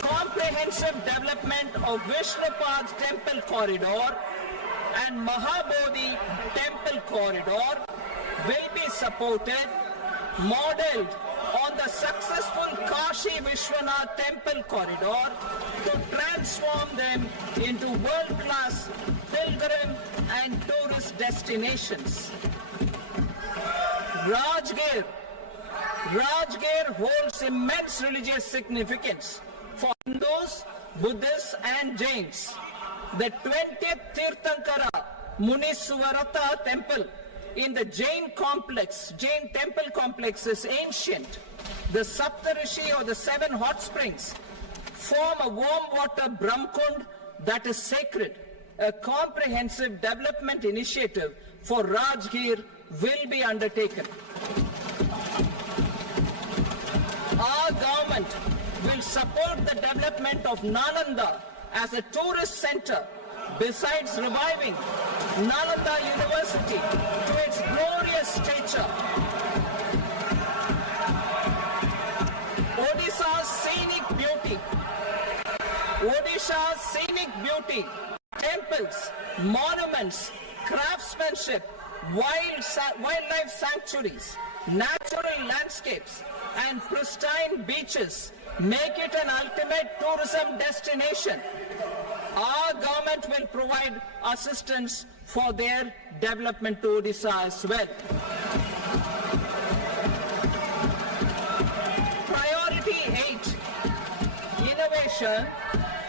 Comprehensive development of Vishnupad Temple Corridor and Mahabodhi Temple Corridor will be supported, modeled on the successful Kashi Vishwanath Temple Corridor to transform them into world-class pilgrim and tourist destinations. Rajgir holds immense religious significance for Hindus, Buddhists and Jains. The 20th Tirthankara Muniswarata Temple in the Jain temple complex is ancient. The Saptarishi or the 7 hot springs form a warm water Brahmkund that is sacred. A comprehensive development initiative for Rajgir will be undertaken. Our government will support the development of Nalanda as a tourist center, besides reviving Nalanda University to its glorious stature. Odisha's scenic beauty, temples, monuments, craftsmanship, wildlife sanctuaries, natural landscapes, and pristine beaches make it an ultimate tourism destination. Our government will provide assistance for their development to Odisha as well. Priority 8, innovation,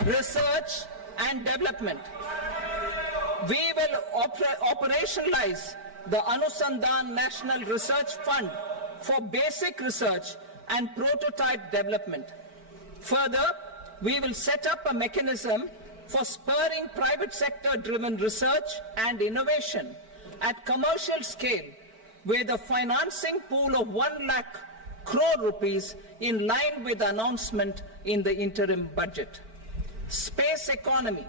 research and development. We will operationalize the Anusandhan National Research Fund for basic research and prototype development. Further, we will set up a mechanism for spurring private sector-driven research and innovation at commercial scale with a financing pool of 1 lakh crore rupees in line with the announcement in the interim budget. Space economy.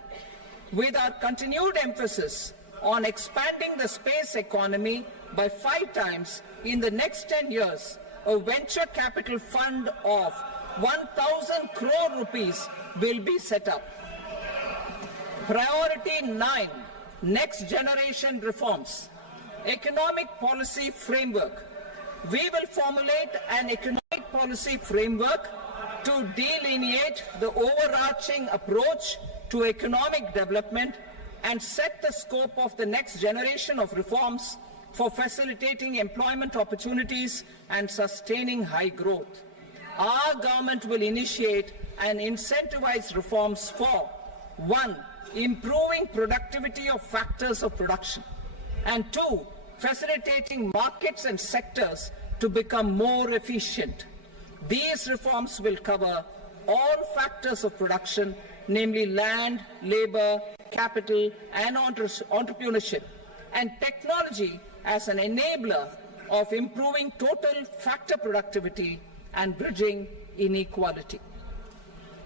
With our continued emphasis on expanding the space economy by 5 times in the next 10 years, a venture capital fund of 1,000 crore rupees will be set up. Priority 9, next generation reforms. Economic policy framework. We will formulate an economic policy framework to delineate the overarching approach to economic development and set the scope of the next generation of reforms for facilitating employment opportunities and sustaining high growth. Our government will initiate and incentivize reforms for 1. Improving productivity of factors of production, and 2. Facilitating markets and sectors to become more efficient. These reforms will cover all factors of production, namely land, labor, capital, and entrepreneurship, and technology as an enabler of improving total factor productivity and bridging inequality.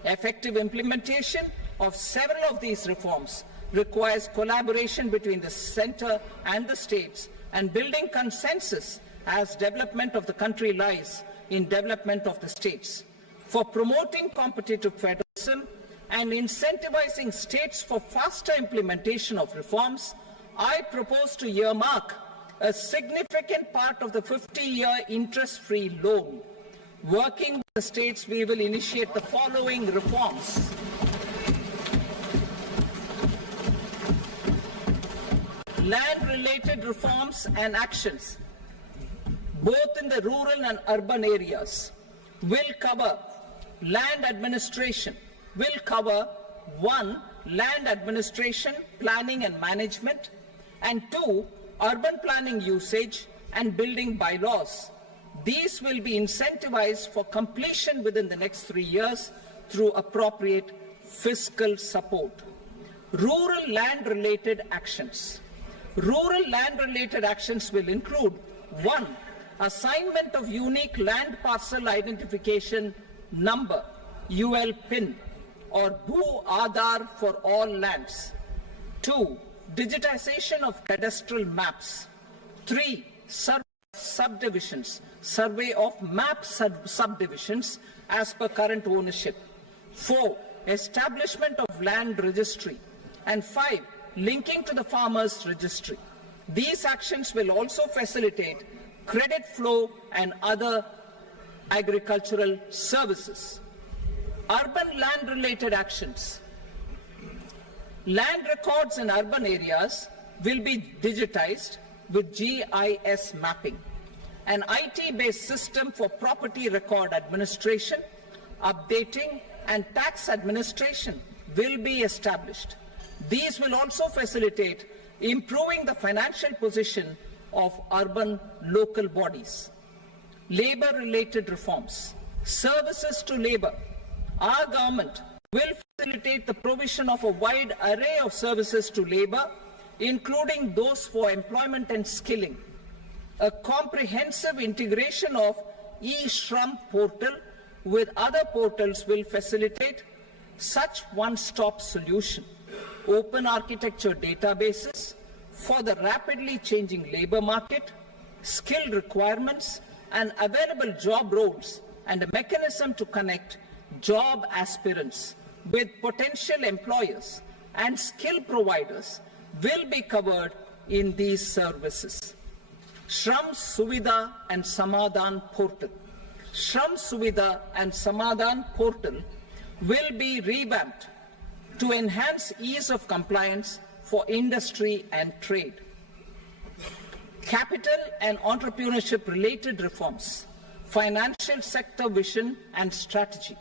Effective implementation of several of these reforms requires collaboration between the center and the states and building consensus as development of the country lies in development of the states. For promoting competitive federalism, and incentivizing states for faster implementation of reforms, I propose to earmark a significant part of the 50-year interest-free loan. Working with the states, we will initiate the following reforms. Land-related reforms and actions, both in the rural and urban areas, will cover land administration, will cover 1. Land administration, planning and management, and 2. Urban planning usage and building bylaws. These will be incentivized for completion within the next 3 years through appropriate fiscal support. Rural land-related actions. Rural land-related actions will include 1. Assignment of unique land parcel identification number, UL PIN, or Bhu Aadhaar for all lands. 2. Digitization of cadastral maps. 3. Subdivisions, survey of map subdivisions as per current ownership. 4. Establishment of land registry. And 5. Linking to the farmers registry. These actions will also facilitate credit flow and other agricultural services. Urban land-related actions. Land records in urban areas will be digitized with GIS mapping. An IT-based system for property record administration, updating, and tax administration will be established. These will also facilitate improving the financial position of urban local bodies. Labor-related reforms. Services to labor. Our government will facilitate the provision of a wide array of services to labor, including those for employment and skilling. A comprehensive integration of eShram portal with other portals will facilitate such one-stop solution. Open architecture databases for the rapidly changing labor market, skill requirements, and available job roles, and a mechanism to connect job aspirants with potential employers and skill providers will be covered in these services. Shram Suvidha and Samadhan portal. Shram Suvidha and Samadhan portal will be revamped to enhance ease of compliance for industry and trade. Capital and entrepreneurship related reforms. Financial sector vision and strategy.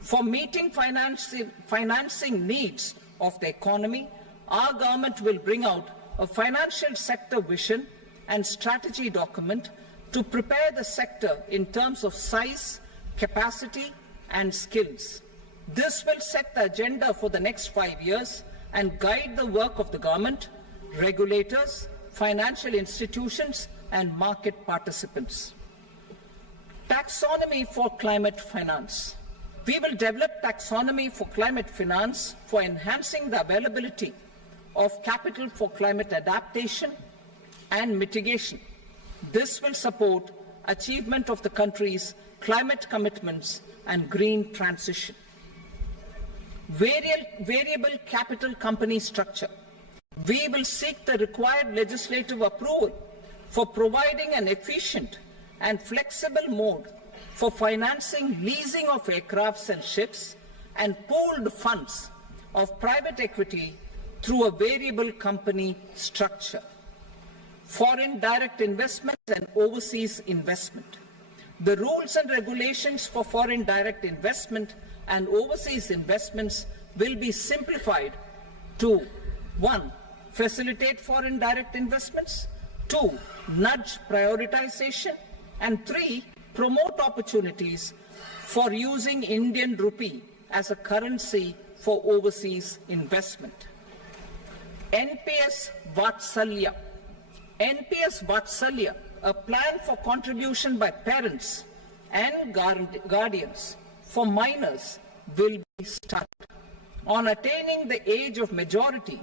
For meeting financing needs of the economy, our government will bring out a financial sector vision and strategy document to prepare the sector in terms of size, capacity, and skills. This will set the agenda for the next 5 years and guide the work of the government, regulators, financial institutions, and market participants. Taxonomy for climate finance. We will develop taxonomy for climate finance for enhancing the availability of capital for climate adaptation and mitigation. This will support achievement of the country's climate commitments and green transition. Variable capital company structure. We will seek the required legislative approval for providing an efficient and flexible mode for financing leasing of aircrafts and ships and pooled funds of private equity through a variable company structure. Foreign direct investment and overseas investment. The rules and regulations for foreign direct investment and overseas investments will be simplified to 1. Facilitate foreign direct investments, 2. Nudge prioritization, and 3. Promote opportunities for using Indian rupee as a currency for overseas investment. NPS Vatsalya. NPS Vatsalya, a plan for contribution by parents and guardians for minors, will be started. On attaining the age of majority,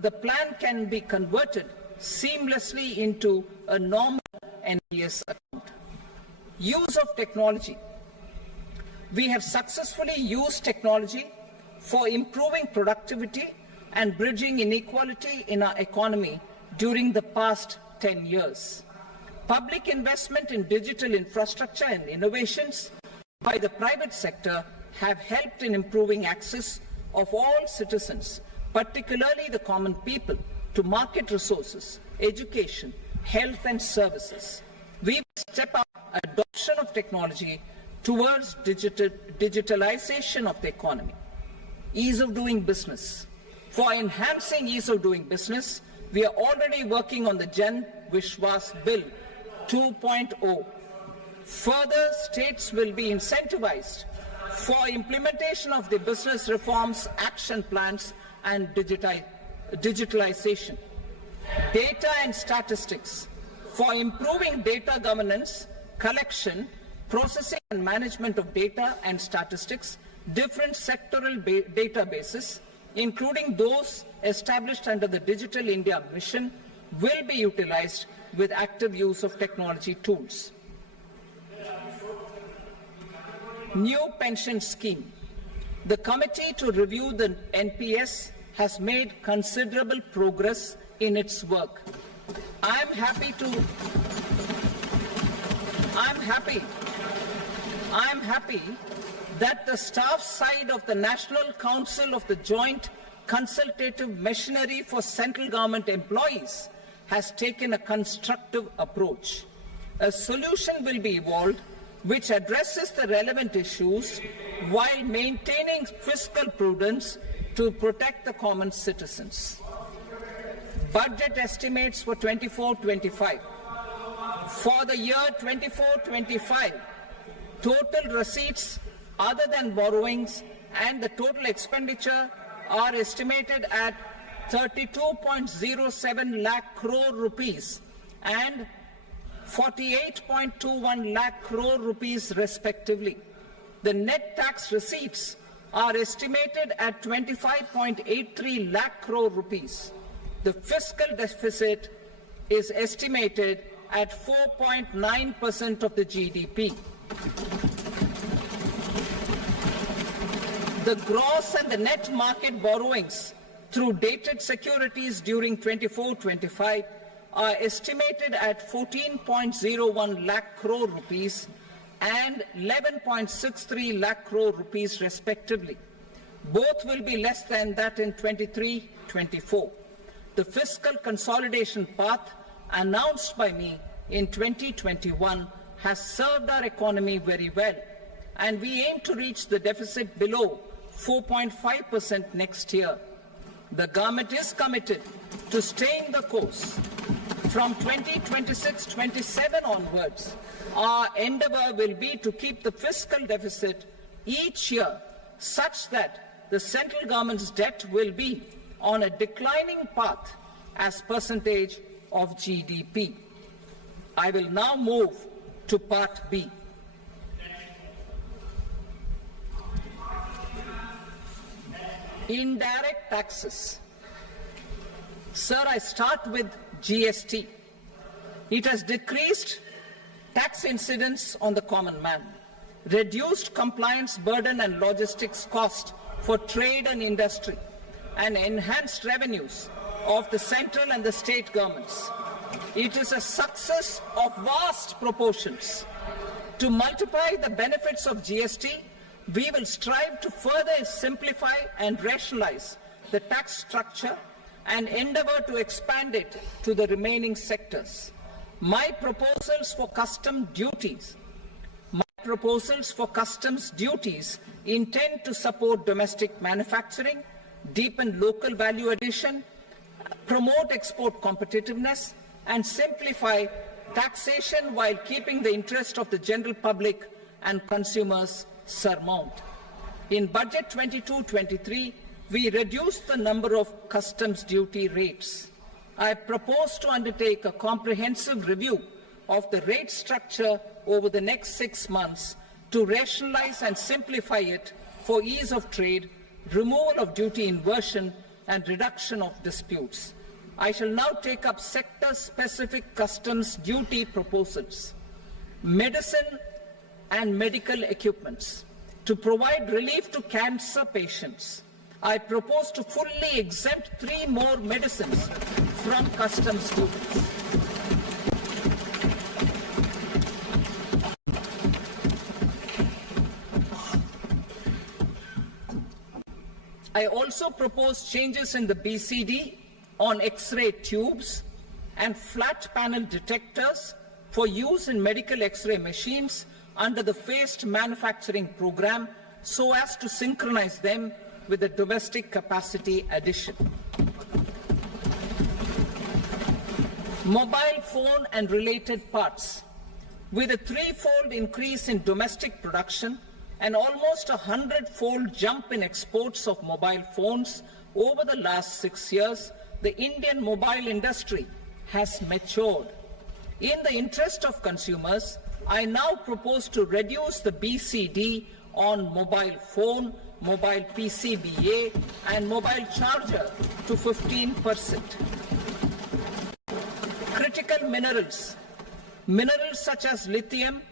the plan can be converted seamlessly into a normal NPS account. Use of technology. We have successfully used technology for improving productivity and bridging inequality in our economy during the past 10 years. Public investment in digital infrastructure and innovations by the private sector have helped in improving access of all citizens, particularly the common people, to market resources, education, health and services. We will step up adoption of technology towards digitalization of the economy. Ease of doing business. For enhancing ease of doing business, we are already working on the Jan Vishwas Bill 2.0. Further, states will be incentivized for implementation of the business reforms, action plans and digitalization. Data and statistics. For improving data governance, collection, processing and management of data and statistics, different sectoral databases, including those established under the Digital India Mission, will be utilized with active use of technology tools. New pension scheme. The committee to review the NPS has made considerable progress in its work. I'm happy that the staff side of the National Council of the Joint Consultative Machinery for Central Government Employees has taken a constructive approach. A solution will be evolved which addresses the relevant issues while maintaining fiscal prudence to protect the common citizens. Budget estimates for 24-25. For the year 24-25, total receipts other than borrowings and the total expenditure are estimated at 32.07 lakh crore rupees and 48.21 lakh crore rupees respectively. The net tax receipts are estimated at 25.83 lakh crore rupees. The fiscal deficit is estimated at 4.9% of the GDP. The gross and the net market borrowings through dated securities during 24-25 are estimated at 14.01 lakh crore rupees and 11.63 lakh crore rupees respectively. Both will be less than that in 23-24. The fiscal consolidation path announced by me in 2021 has served our economy very well, and we aim to reach the deficit below 4.5% next year. The government is committed to staying the course. From 2026-27 onwards, our endeavour will be to keep the fiscal deficit each year such that the central government's debt will be on a declining path as percentage of GDP. I will now move to Part B. Indirect taxes. Sir, I start with GST. It has decreased tax incidence on the common man, reduced compliance burden and logistics cost for trade and industry, and enhanced revenues of the central and the state governments. It is a success of vast proportions. To multiply the benefits of GST, we will strive to further simplify and rationalize the tax structure and endeavour to expand it to the remaining sectors. My proposals for customs duties intend to support domestic manufacturing, deepen local value addition, promote export competitiveness, and simplify taxation while keeping the interest of the general public and consumers surmount. In Budget 22-23, we reduced the number of customs duty rates. I propose to undertake a comprehensive review of the rate structure over the next 6 months to rationalize and simplify it for ease of trade, removal of duty inversion, and reduction of disputes. I shall now take up sector-specific customs duty proposals. Medicine and medical equipments. To provide relief to cancer patients, I propose to fully exempt 3 more medicines from customs duties. I also propose changes in the BCD on X-ray tubes and flat panel detectors for use in medical X-ray machines under the phased manufacturing program so as to synchronize them with the domestic capacity addition. Mobile phone and related parts. With a 3-fold increase in domestic production and almost a 100-fold jump in exports of mobile phones over the last 6 years, the Indian mobile industry has matured. In the interest of consumers, I now propose to reduce the BCD on mobile phone, mobile PCBA and mobile charger to 15%. Critical minerals. Minerals such as lithium,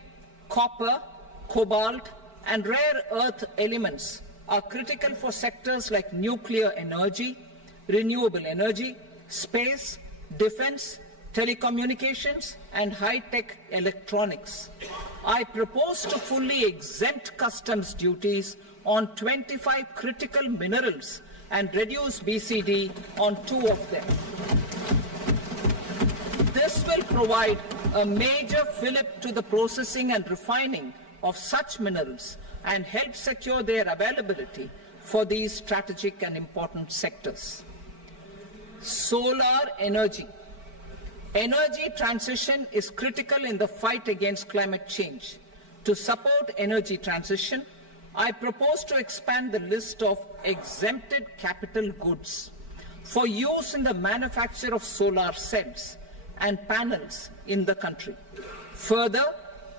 copper, cobalt and rare earth elements are critical for sectors like nuclear energy, renewable energy, space, defense, telecommunications and high-tech electronics. I propose to fully exempt customs duties on 25 critical minerals and reduce BCD on 2 of them. This will provide a major fillip to the processing and refining of such minerals and help secure their availability for these strategic and important sectors. Solar energy. Energy transition is critical in the fight against climate change. To support energy transition, I propose to expand the list of exempted capital goods for use in the manufacture of solar cells and panels in the country. Further,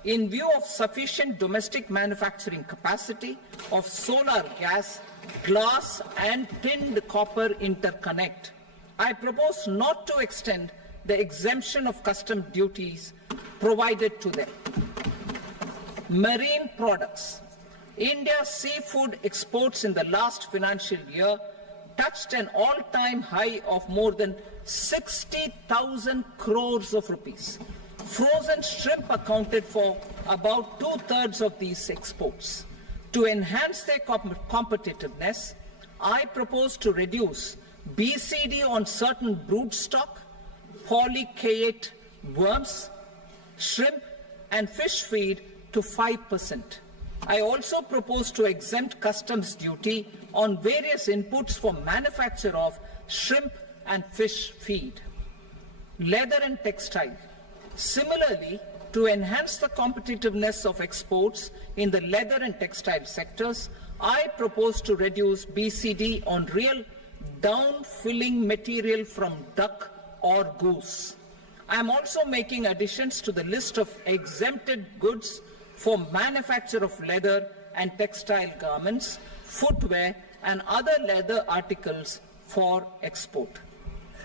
in view of sufficient domestic manufacturing capacity of solar gas, glass and tinned copper interconnect, I propose not to extend the exemption of customs duties provided to them. Marine products. India's seafood exports in the last financial year touched an all-time high of more than 60,000 crores of rupees. Frozen shrimp accounted for about 2/3 of these exports. To enhance their competitiveness, I propose to reduce BCD on certain broodstock, polychaete worms, shrimp and fish feed to 5%. I also propose to exempt customs duty on various inputs for manufacture of shrimp and fish feed. Leather and textile. Similarly, to enhance the competitiveness of exports in the leather and textile sectors, I propose to reduce BCD on real down-filling material from duck or goose. I am also making additions to the list of exempted goods for manufacture of leather and textile garments, footwear and other leather articles for export.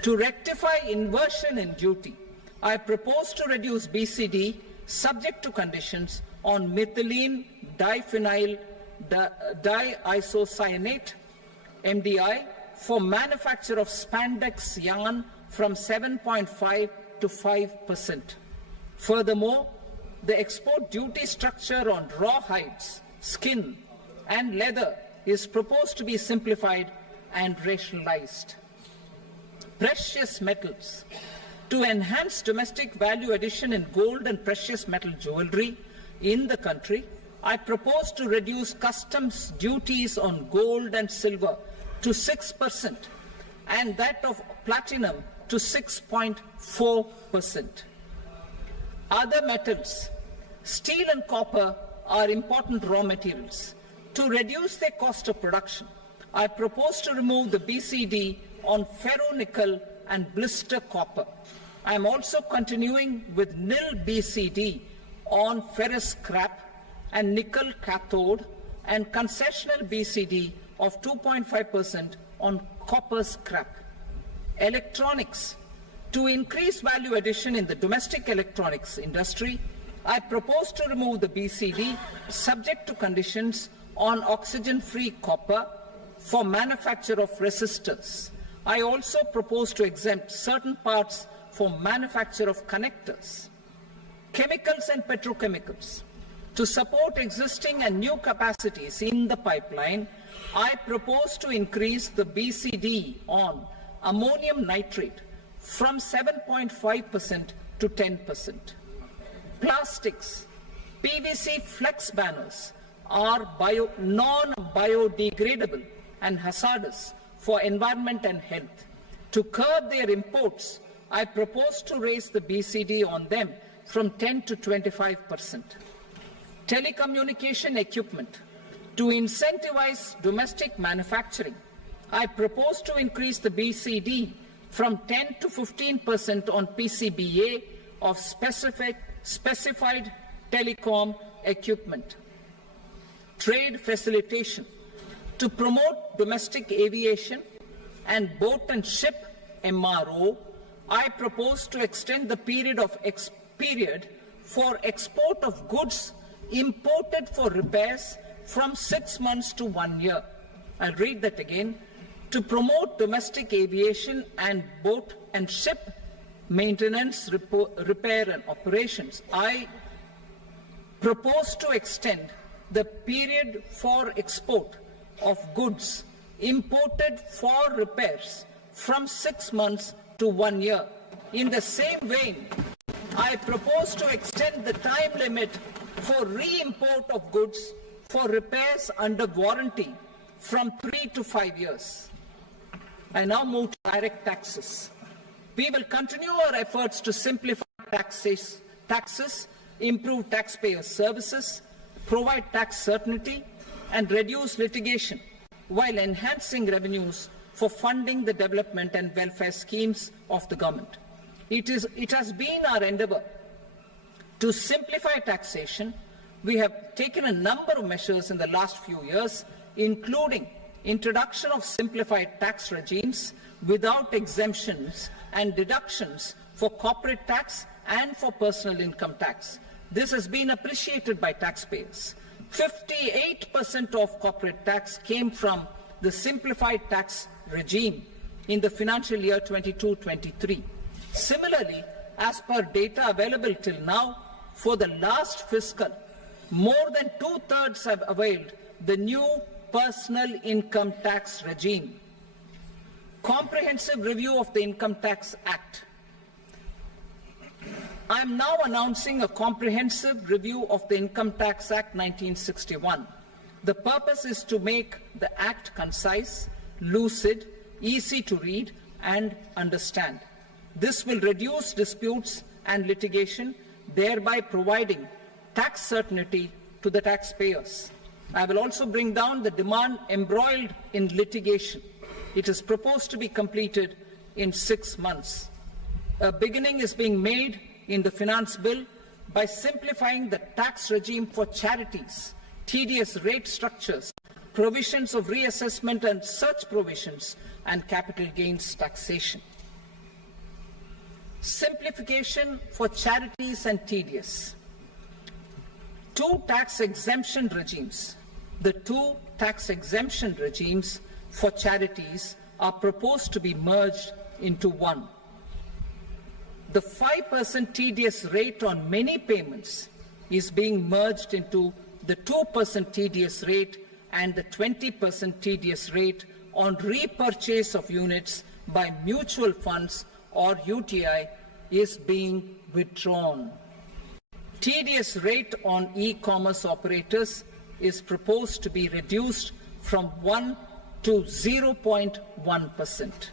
To rectify inversion in duty, I propose to reduce BCD subject to conditions on methylene diphenyl diisocyanate MDI for manufacture of spandex yarn from 7.5 to 5%. Furthermore, the export duty structure on raw hides, skin and leather is proposed to be simplified and rationalized. Precious metals. To enhance domestic value addition in gold and precious metal jewelry in the country, I propose to reduce customs duties on gold and silver to 6% and that of platinum to 6.4%. Other metals, steel and copper are important raw materials. To reduce their cost of production, I propose to remove the BCD on ferronickel and blister copper. I am also continuing with nil BCD on ferrous scrap and nickel cathode and concessional BCD of 2.5% on copper scrap. Electronics. To increase value addition in the domestic electronics industry, I propose to remove the BCD subject to conditions on oxygen-free copper, for manufacture of resistors. I also propose to exempt certain parts for manufacture of connectors. Chemicals and petrochemicals. To support existing and new capacities in the pipeline, I propose to increase the BCD on ammonium nitrate from 7.5% to 10%. Plastics. PVC flex banners are non-biodegradable and hazardous for environment and health. To curb their imports, I propose to raise the BCD on them from 10 to 25%. Telecommunication equipment. To incentivize domestic manufacturing, I propose to increase the BCD from 10 to 15% on PCBA of specified telecom equipment. Trade facilitation. To promote domestic aviation and boat and ship MRO, I propose to extend the period for export of goods imported for repairs from 6 months to 1 year. I'll read that again. To promote domestic aviation and boat and ship maintenance, repair and operations, I propose to extend the period for export of goods imported for repairs from 6 months to 1 year. In the same vein, I propose to extend the time limit for re-import of goods for repairs under warranty from 3 to 5 years. I now move to direct taxes. We will continue our efforts to simplify taxes, improve taxpayer services, provide tax certainty, and reduce litigation while enhancing revenues for funding the development and welfare schemes of the government. It has been our endeavour to simplify taxation. We have taken a number of measures in the last few years, including introduction of simplified tax regimes without exemptions and deductions for corporate tax and for personal income tax. This has been appreciated by taxpayers. 58% of corporate tax came from the simplified tax regime in the financial year 22-23. Similarly, as per data available till now, for the last fiscal, more than 2/3 have availed the new personal income tax regime. Comprehensive review of the Income Tax Act. I am now announcing a comprehensive review of the Income Tax Act 1961. The purpose is to make the Act concise, lucid, easy to read and understand. This will reduce disputes and litigation, thereby providing tax certainty to the taxpayers. I will also bring down the demand embroiled in litigation. It is proposed to be completed in 6 months. A beginning is being made in the Finance Bill by simplifying the tax regime for charities, tedious rate structures, provisions of reassessment and such provisions, and capital gains taxation. Simplification for charities and tedious. Two tax exemption regimes. The two tax exemption regimes for charities are proposed to be merged into one. The 5% TDS rate on many payments is being merged into the 2% TDS rate, and the 20% TDS rate on repurchase of units by mutual funds or UTI is being withdrawn. TDS rate on e-commerce operators is proposed to be reduced from 1 to 0.1%.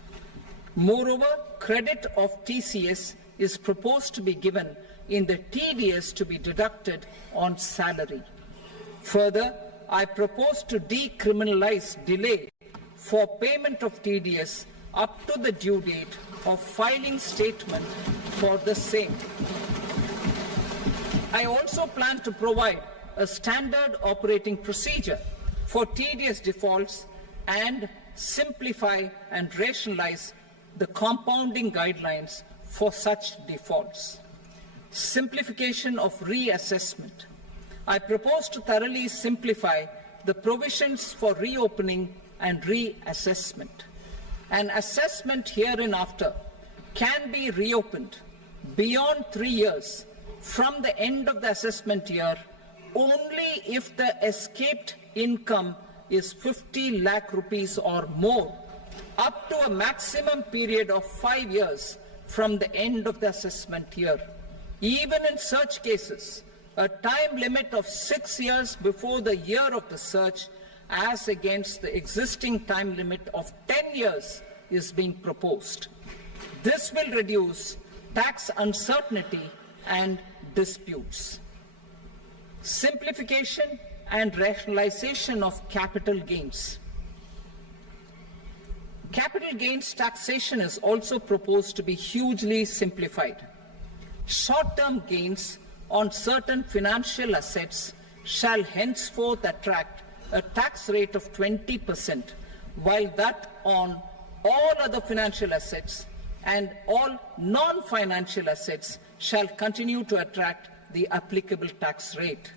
Moreover, credit of TCS is proposed to be given in the TDS to be deducted on salary. Further, I propose to decriminalize delay for payment of TDS up to the due date of filing statement for the same. I also plan to provide a standard operating procedure for TDS defaults and simplify and rationalize the compounding guidelines for such defaults. Simplification of reassessment. I propose to thoroughly simplify the provisions for reopening and reassessment. An assessment hereinafter can be reopened beyond 3 years from the end of the assessment year only if the escaped income is 50 lakh rupees or more, up to a maximum period of 5 years from the end of the assessment year. Even in such cases, a time limit of 6 years before the year of the search, as against the existing time limit of 10 years, is being proposed. This will reduce tax uncertainty and disputes. Simplification and rationalization of capital gains. Capital gains taxation is also proposed to be hugely simplified. Short-term gains on certain financial assets shall henceforth attract a tax rate of 20%, while that on all other financial assets and all non-financial assets shall continue to attract the applicable tax rate.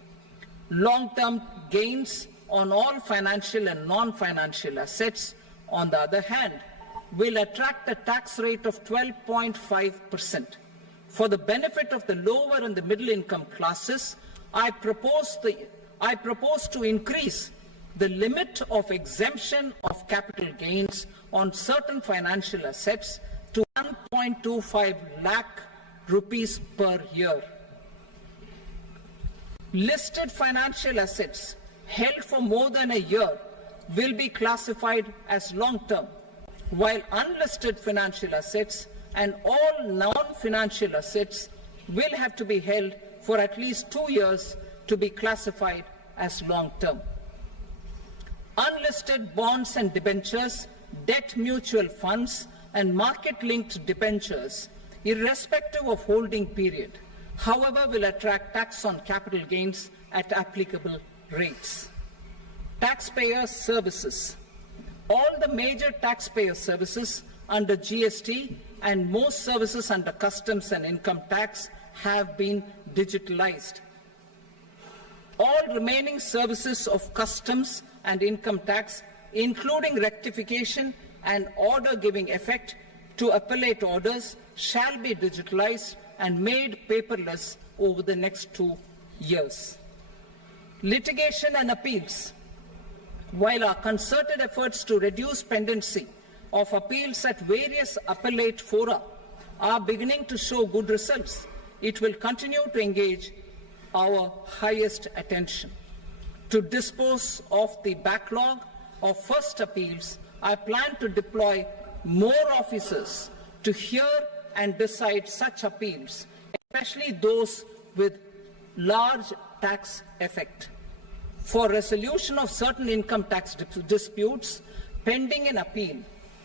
Long-term gains on all financial and non-financial assets, on the other hand, will attract a tax rate of 12.5%. For the benefit of the lower and the middle income classes, I propose to increase the limit of exemption of capital gains on certain financial assets to 1.25 lakh rupees per year. Listed financial assets held for more than a year will be classified as long-term, while unlisted financial assets and all non-financial assets will have to be held for at least 2 years to be classified as long-term. Unlisted bonds and debentures, debt mutual funds, and market-linked debentures, irrespective of holding period, however, will attract tax on capital gains at applicable rates. Taxpayer services. All the major taxpayer services under GST and most services under customs and income tax have been digitalized. All remaining services of customs and income tax, including rectification and order giving effect to appellate orders, shall be digitalized and made paperless over the next 2 years. Litigation and appeals. While our concerted efforts to reduce pendency of appeals at various appellate fora are beginning to show good results, it will continue to engage our highest attention. To dispose of the backlog of first appeals, I plan to deploy more officers to hear and decide such appeals, especially those with large tax effect. For resolution of certain income tax disputes pending in appeal,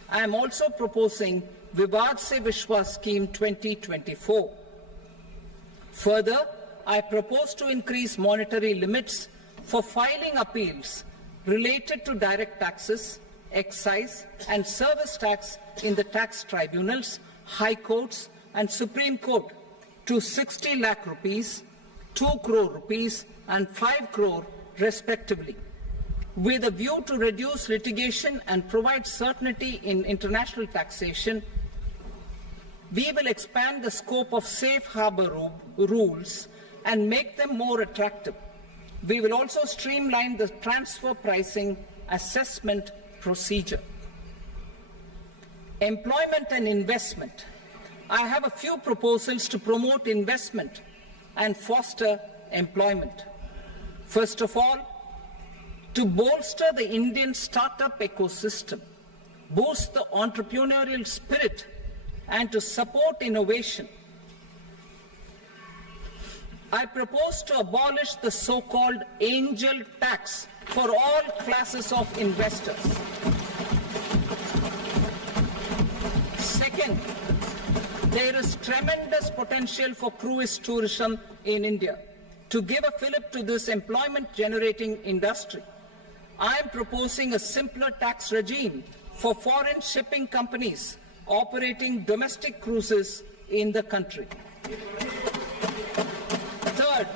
I am also proposing Vivad Se Vishwas Scheme 2024. Further, I propose to increase monetary limits for filing appeals related to direct taxes, excise and service tax in the tax tribunals, high courts and Supreme Court to 60 lakh rupees, 2 crore rupees and 5 crore respectively. With a view to reduce litigation and provide certainty in international taxation, we will expand the scope of safe harbor rules and make them more attractive. We will also streamline the transfer pricing assessment procedure. Employment and investment. I have a few proposals to promote investment and foster employment. First of all, to bolster the Indian startup ecosystem, boost the entrepreneurial spirit, and to support innovation, I propose to abolish the so-called angel tax for all classes of investors. Second, there is tremendous potential for cruise tourism in India. To give a fillip to this employment-generating industry, I am proposing a simpler tax regime for foreign shipping companies operating domestic cruises in the country. Third,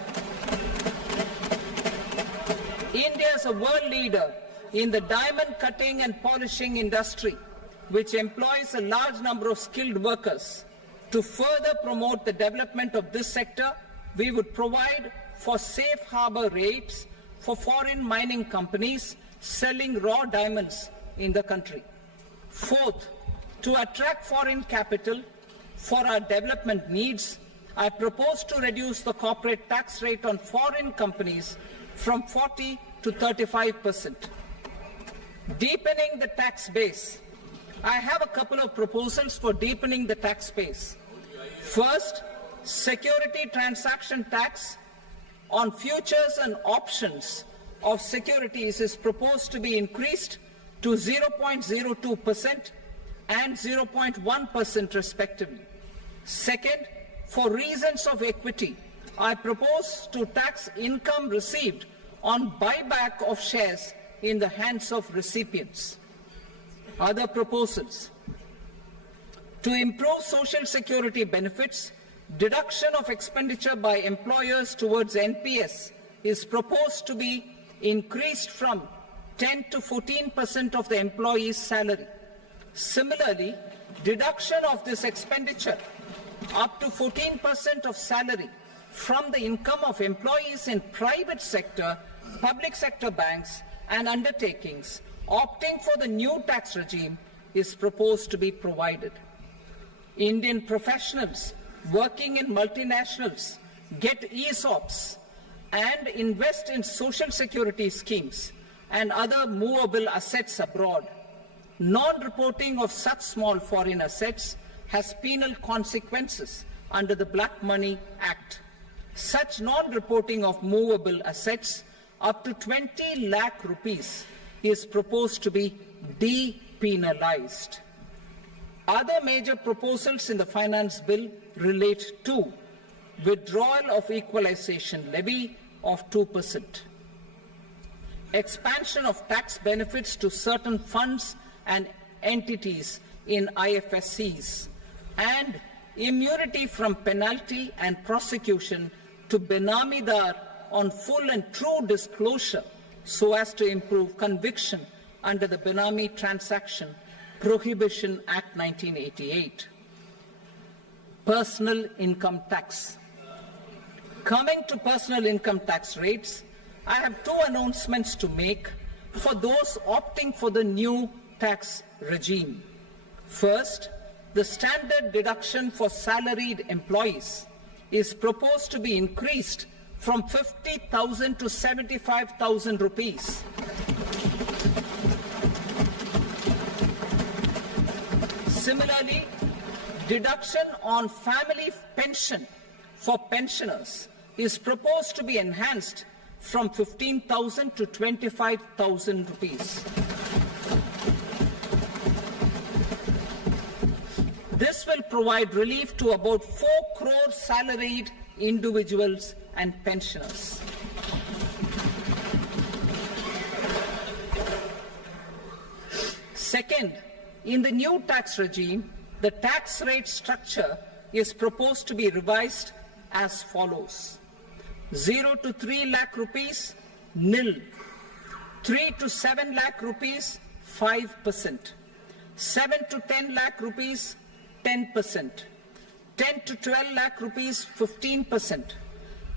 India is a world leader in the diamond cutting and polishing industry, which employs a large number of skilled workers. To further promote the development of this sector, we would provide for safe harbor rates for foreign mining companies selling raw diamonds in the country. Fourth, to attract foreign capital for our development needs, I propose to reduce the corporate tax rate on foreign companies from 40 to 35%. Deepening the tax base. I have a couple of proposals for deepening the tax base. First, security transaction tax on futures and options of securities is proposed to be increased to 0.02% and 0.1% respectively. Second, for reasons of equity, I propose to tax income received on buyback of shares in the hands of recipients. Other proposals. To improve social security benefits, deduction of expenditure by employers towards NPS is proposed to be increased from 10 to 14% of the employee's salary. Similarly, deduction of this expenditure up to 14% of salary from the income of employees in private sector, public sector banks and undertakings opting for the new tax regime is proposed to be provided. Indian professionals working in multinationals get ESOPs and invest in social security schemes and other movable assets abroad. Non-reporting of such small foreign assets has penal consequences under the Black Money Act. Such non-reporting of movable assets up to 20 lakh rupees is proposed to be depenalized. Other major proposals in the finance bill relate to withdrawal of equalization levy of 2%, expansion of tax benefits to certain funds and entities in IFSCs, and immunity from penalty and prosecution to Benamidar on full and true disclosure so as to improve conviction under the Benami Transaction Prohibition Act 1988. Personal income tax. Coming to personal income tax rates, I have two announcements to make for those opting for the new tax regime. First, the standard deduction for salaried employees is proposed to be increased from 50,000 to 75,000 rupees. Similarly, deduction on family pension for pensioners is proposed to be enhanced from 15,000 to 25,000 rupees. This will provide relief to about 4 crore salaried individuals and pensioners. Second, in the new tax regime, the tax rate structure is proposed to be revised as follows. 0 to 3 lakh rupees, nil. 3 to 7 lakh rupees, 5%. 7 to 10 lakh rupees, 10%. 10 to 12 lakh rupees, 15%.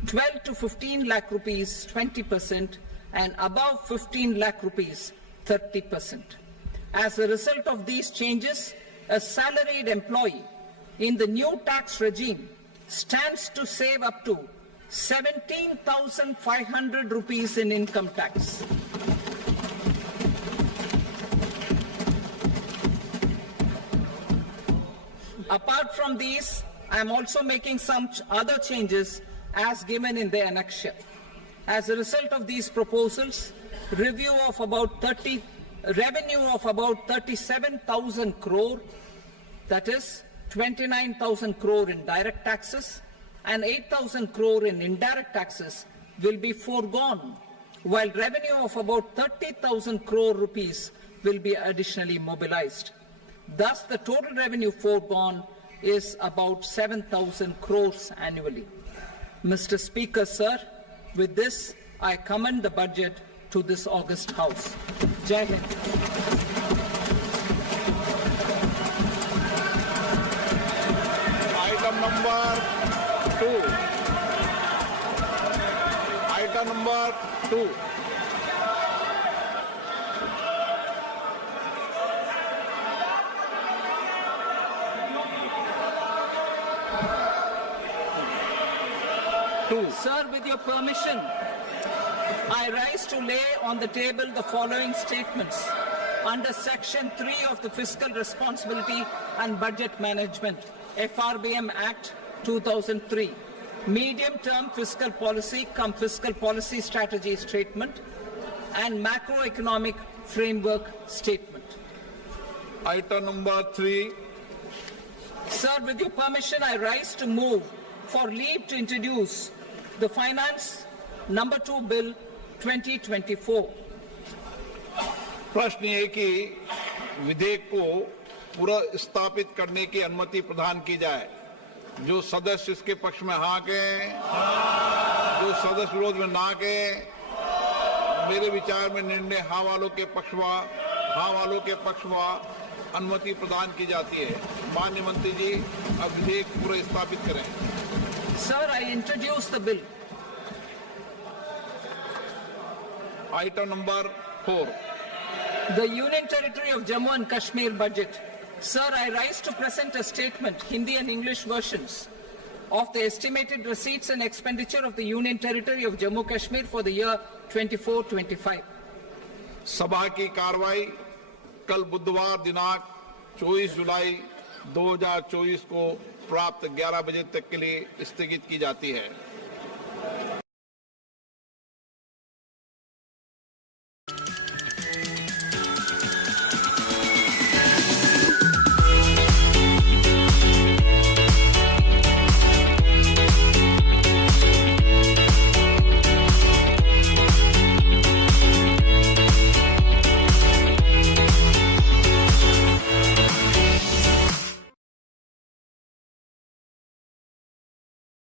12 to 15 lakh rupees, 20%. And above 15 lakh rupees, 30%. As a result of these changes, a salaried employee in the new tax regime stands to save up to 17,500 rupees in income tax. Apart from these, I am also making some other changes as given in the annexure. As a result of these proposals, revenue of about 37,000 crore, that is 29,000 crore in direct taxes and 8,000 crore in indirect taxes will be foregone, while revenue of about 30,000 crore rupees will be additionally mobilized. Thus, the total revenue foregone is about 7,000 crores annually. Mr. Speaker, sir, with this, I commend the budget to this august House. जय Hind. Item number 2। Item number 2। Sir, with your permission, I rise to lay on the table the following statements under Section 3 of the Fiscal Responsibility and Budget Management, FRBM Act 2003, Medium-Term Fiscal Policy cum Fiscal Policy Strategy Statement and Macroeconomic Framework Statement. Item number 3. Sir, with your permission, I rise to move for leave to introduce the Finance Number 2 Bill 2024. प्रश्न ये कि विधेयक को पुनर्स्थापित करने की अनुमति प्रदान की जाए। जो सदस्य इसके पक्ष में हाँ कहें, जो सदस्य विरोध में ना कहें। मेरे विचार में निर्णय हाँ वालों के पक्ष में अनुमति प्रदान की जाती है। माननीय मंत्री जी, अब विधेयक पुनर्स्थापित करें। Sir, I introduce the bill. Item number 4. The Union Territory of Jammu and Kashmir budget. Sir, I rise to present a statement, Hindi and English versions, of the estimated receipts and expenditure of the Union Territory of Jammu and Kashmir for the year 24-25. सभा की कार्रवाई कल बुधवार दिनांक 24 जुलाई 2024 को प्राप्त 11 बजे तक के लिए स्थगित की जाती है।